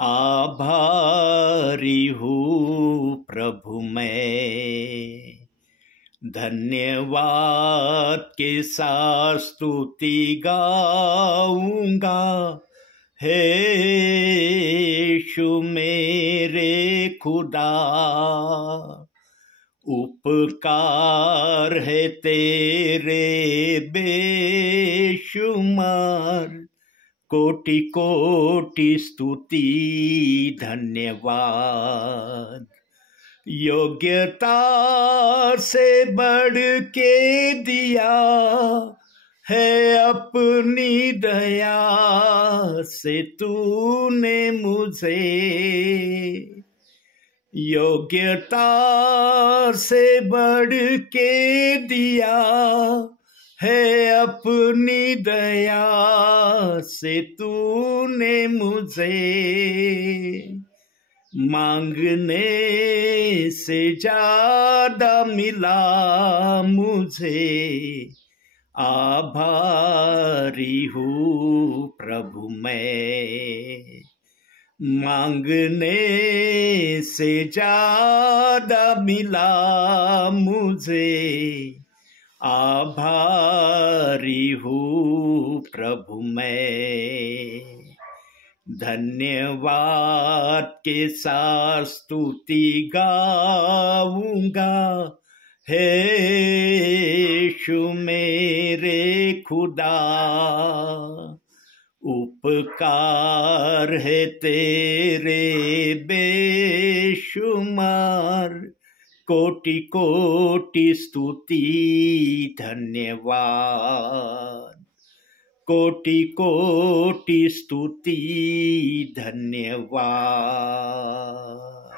आभारी हूँ प्रभु मैं. धन्यवाद के साथ स्तुति गाऊंगा. हे यीशु मेरे खुदा. उपकार है तेरे बेशुमार. कोटि कोटि स्तुति धन्यवाद. योग्यता से बढ़ के दिया है अपनी दया से तूने मुझे. योग्यता से बढ़ के दिया है अपनी दया से तूने मुझे. मांगने से ज्यादा मिला मुझे. आभारी हूँ प्रभु मैं. मांगने से ज्यादा मिला मुझे. आभारी हूँ प्रभु मैं. धन्यवाद के साथ स्तुति गाऊंगा. हे यीशु मेरे खुदा. उपकार है तेरे बेशुमार. कोटि कोटि स्तुति धन्यवाद. कोटि कोटि स्तुति धन्यवाद.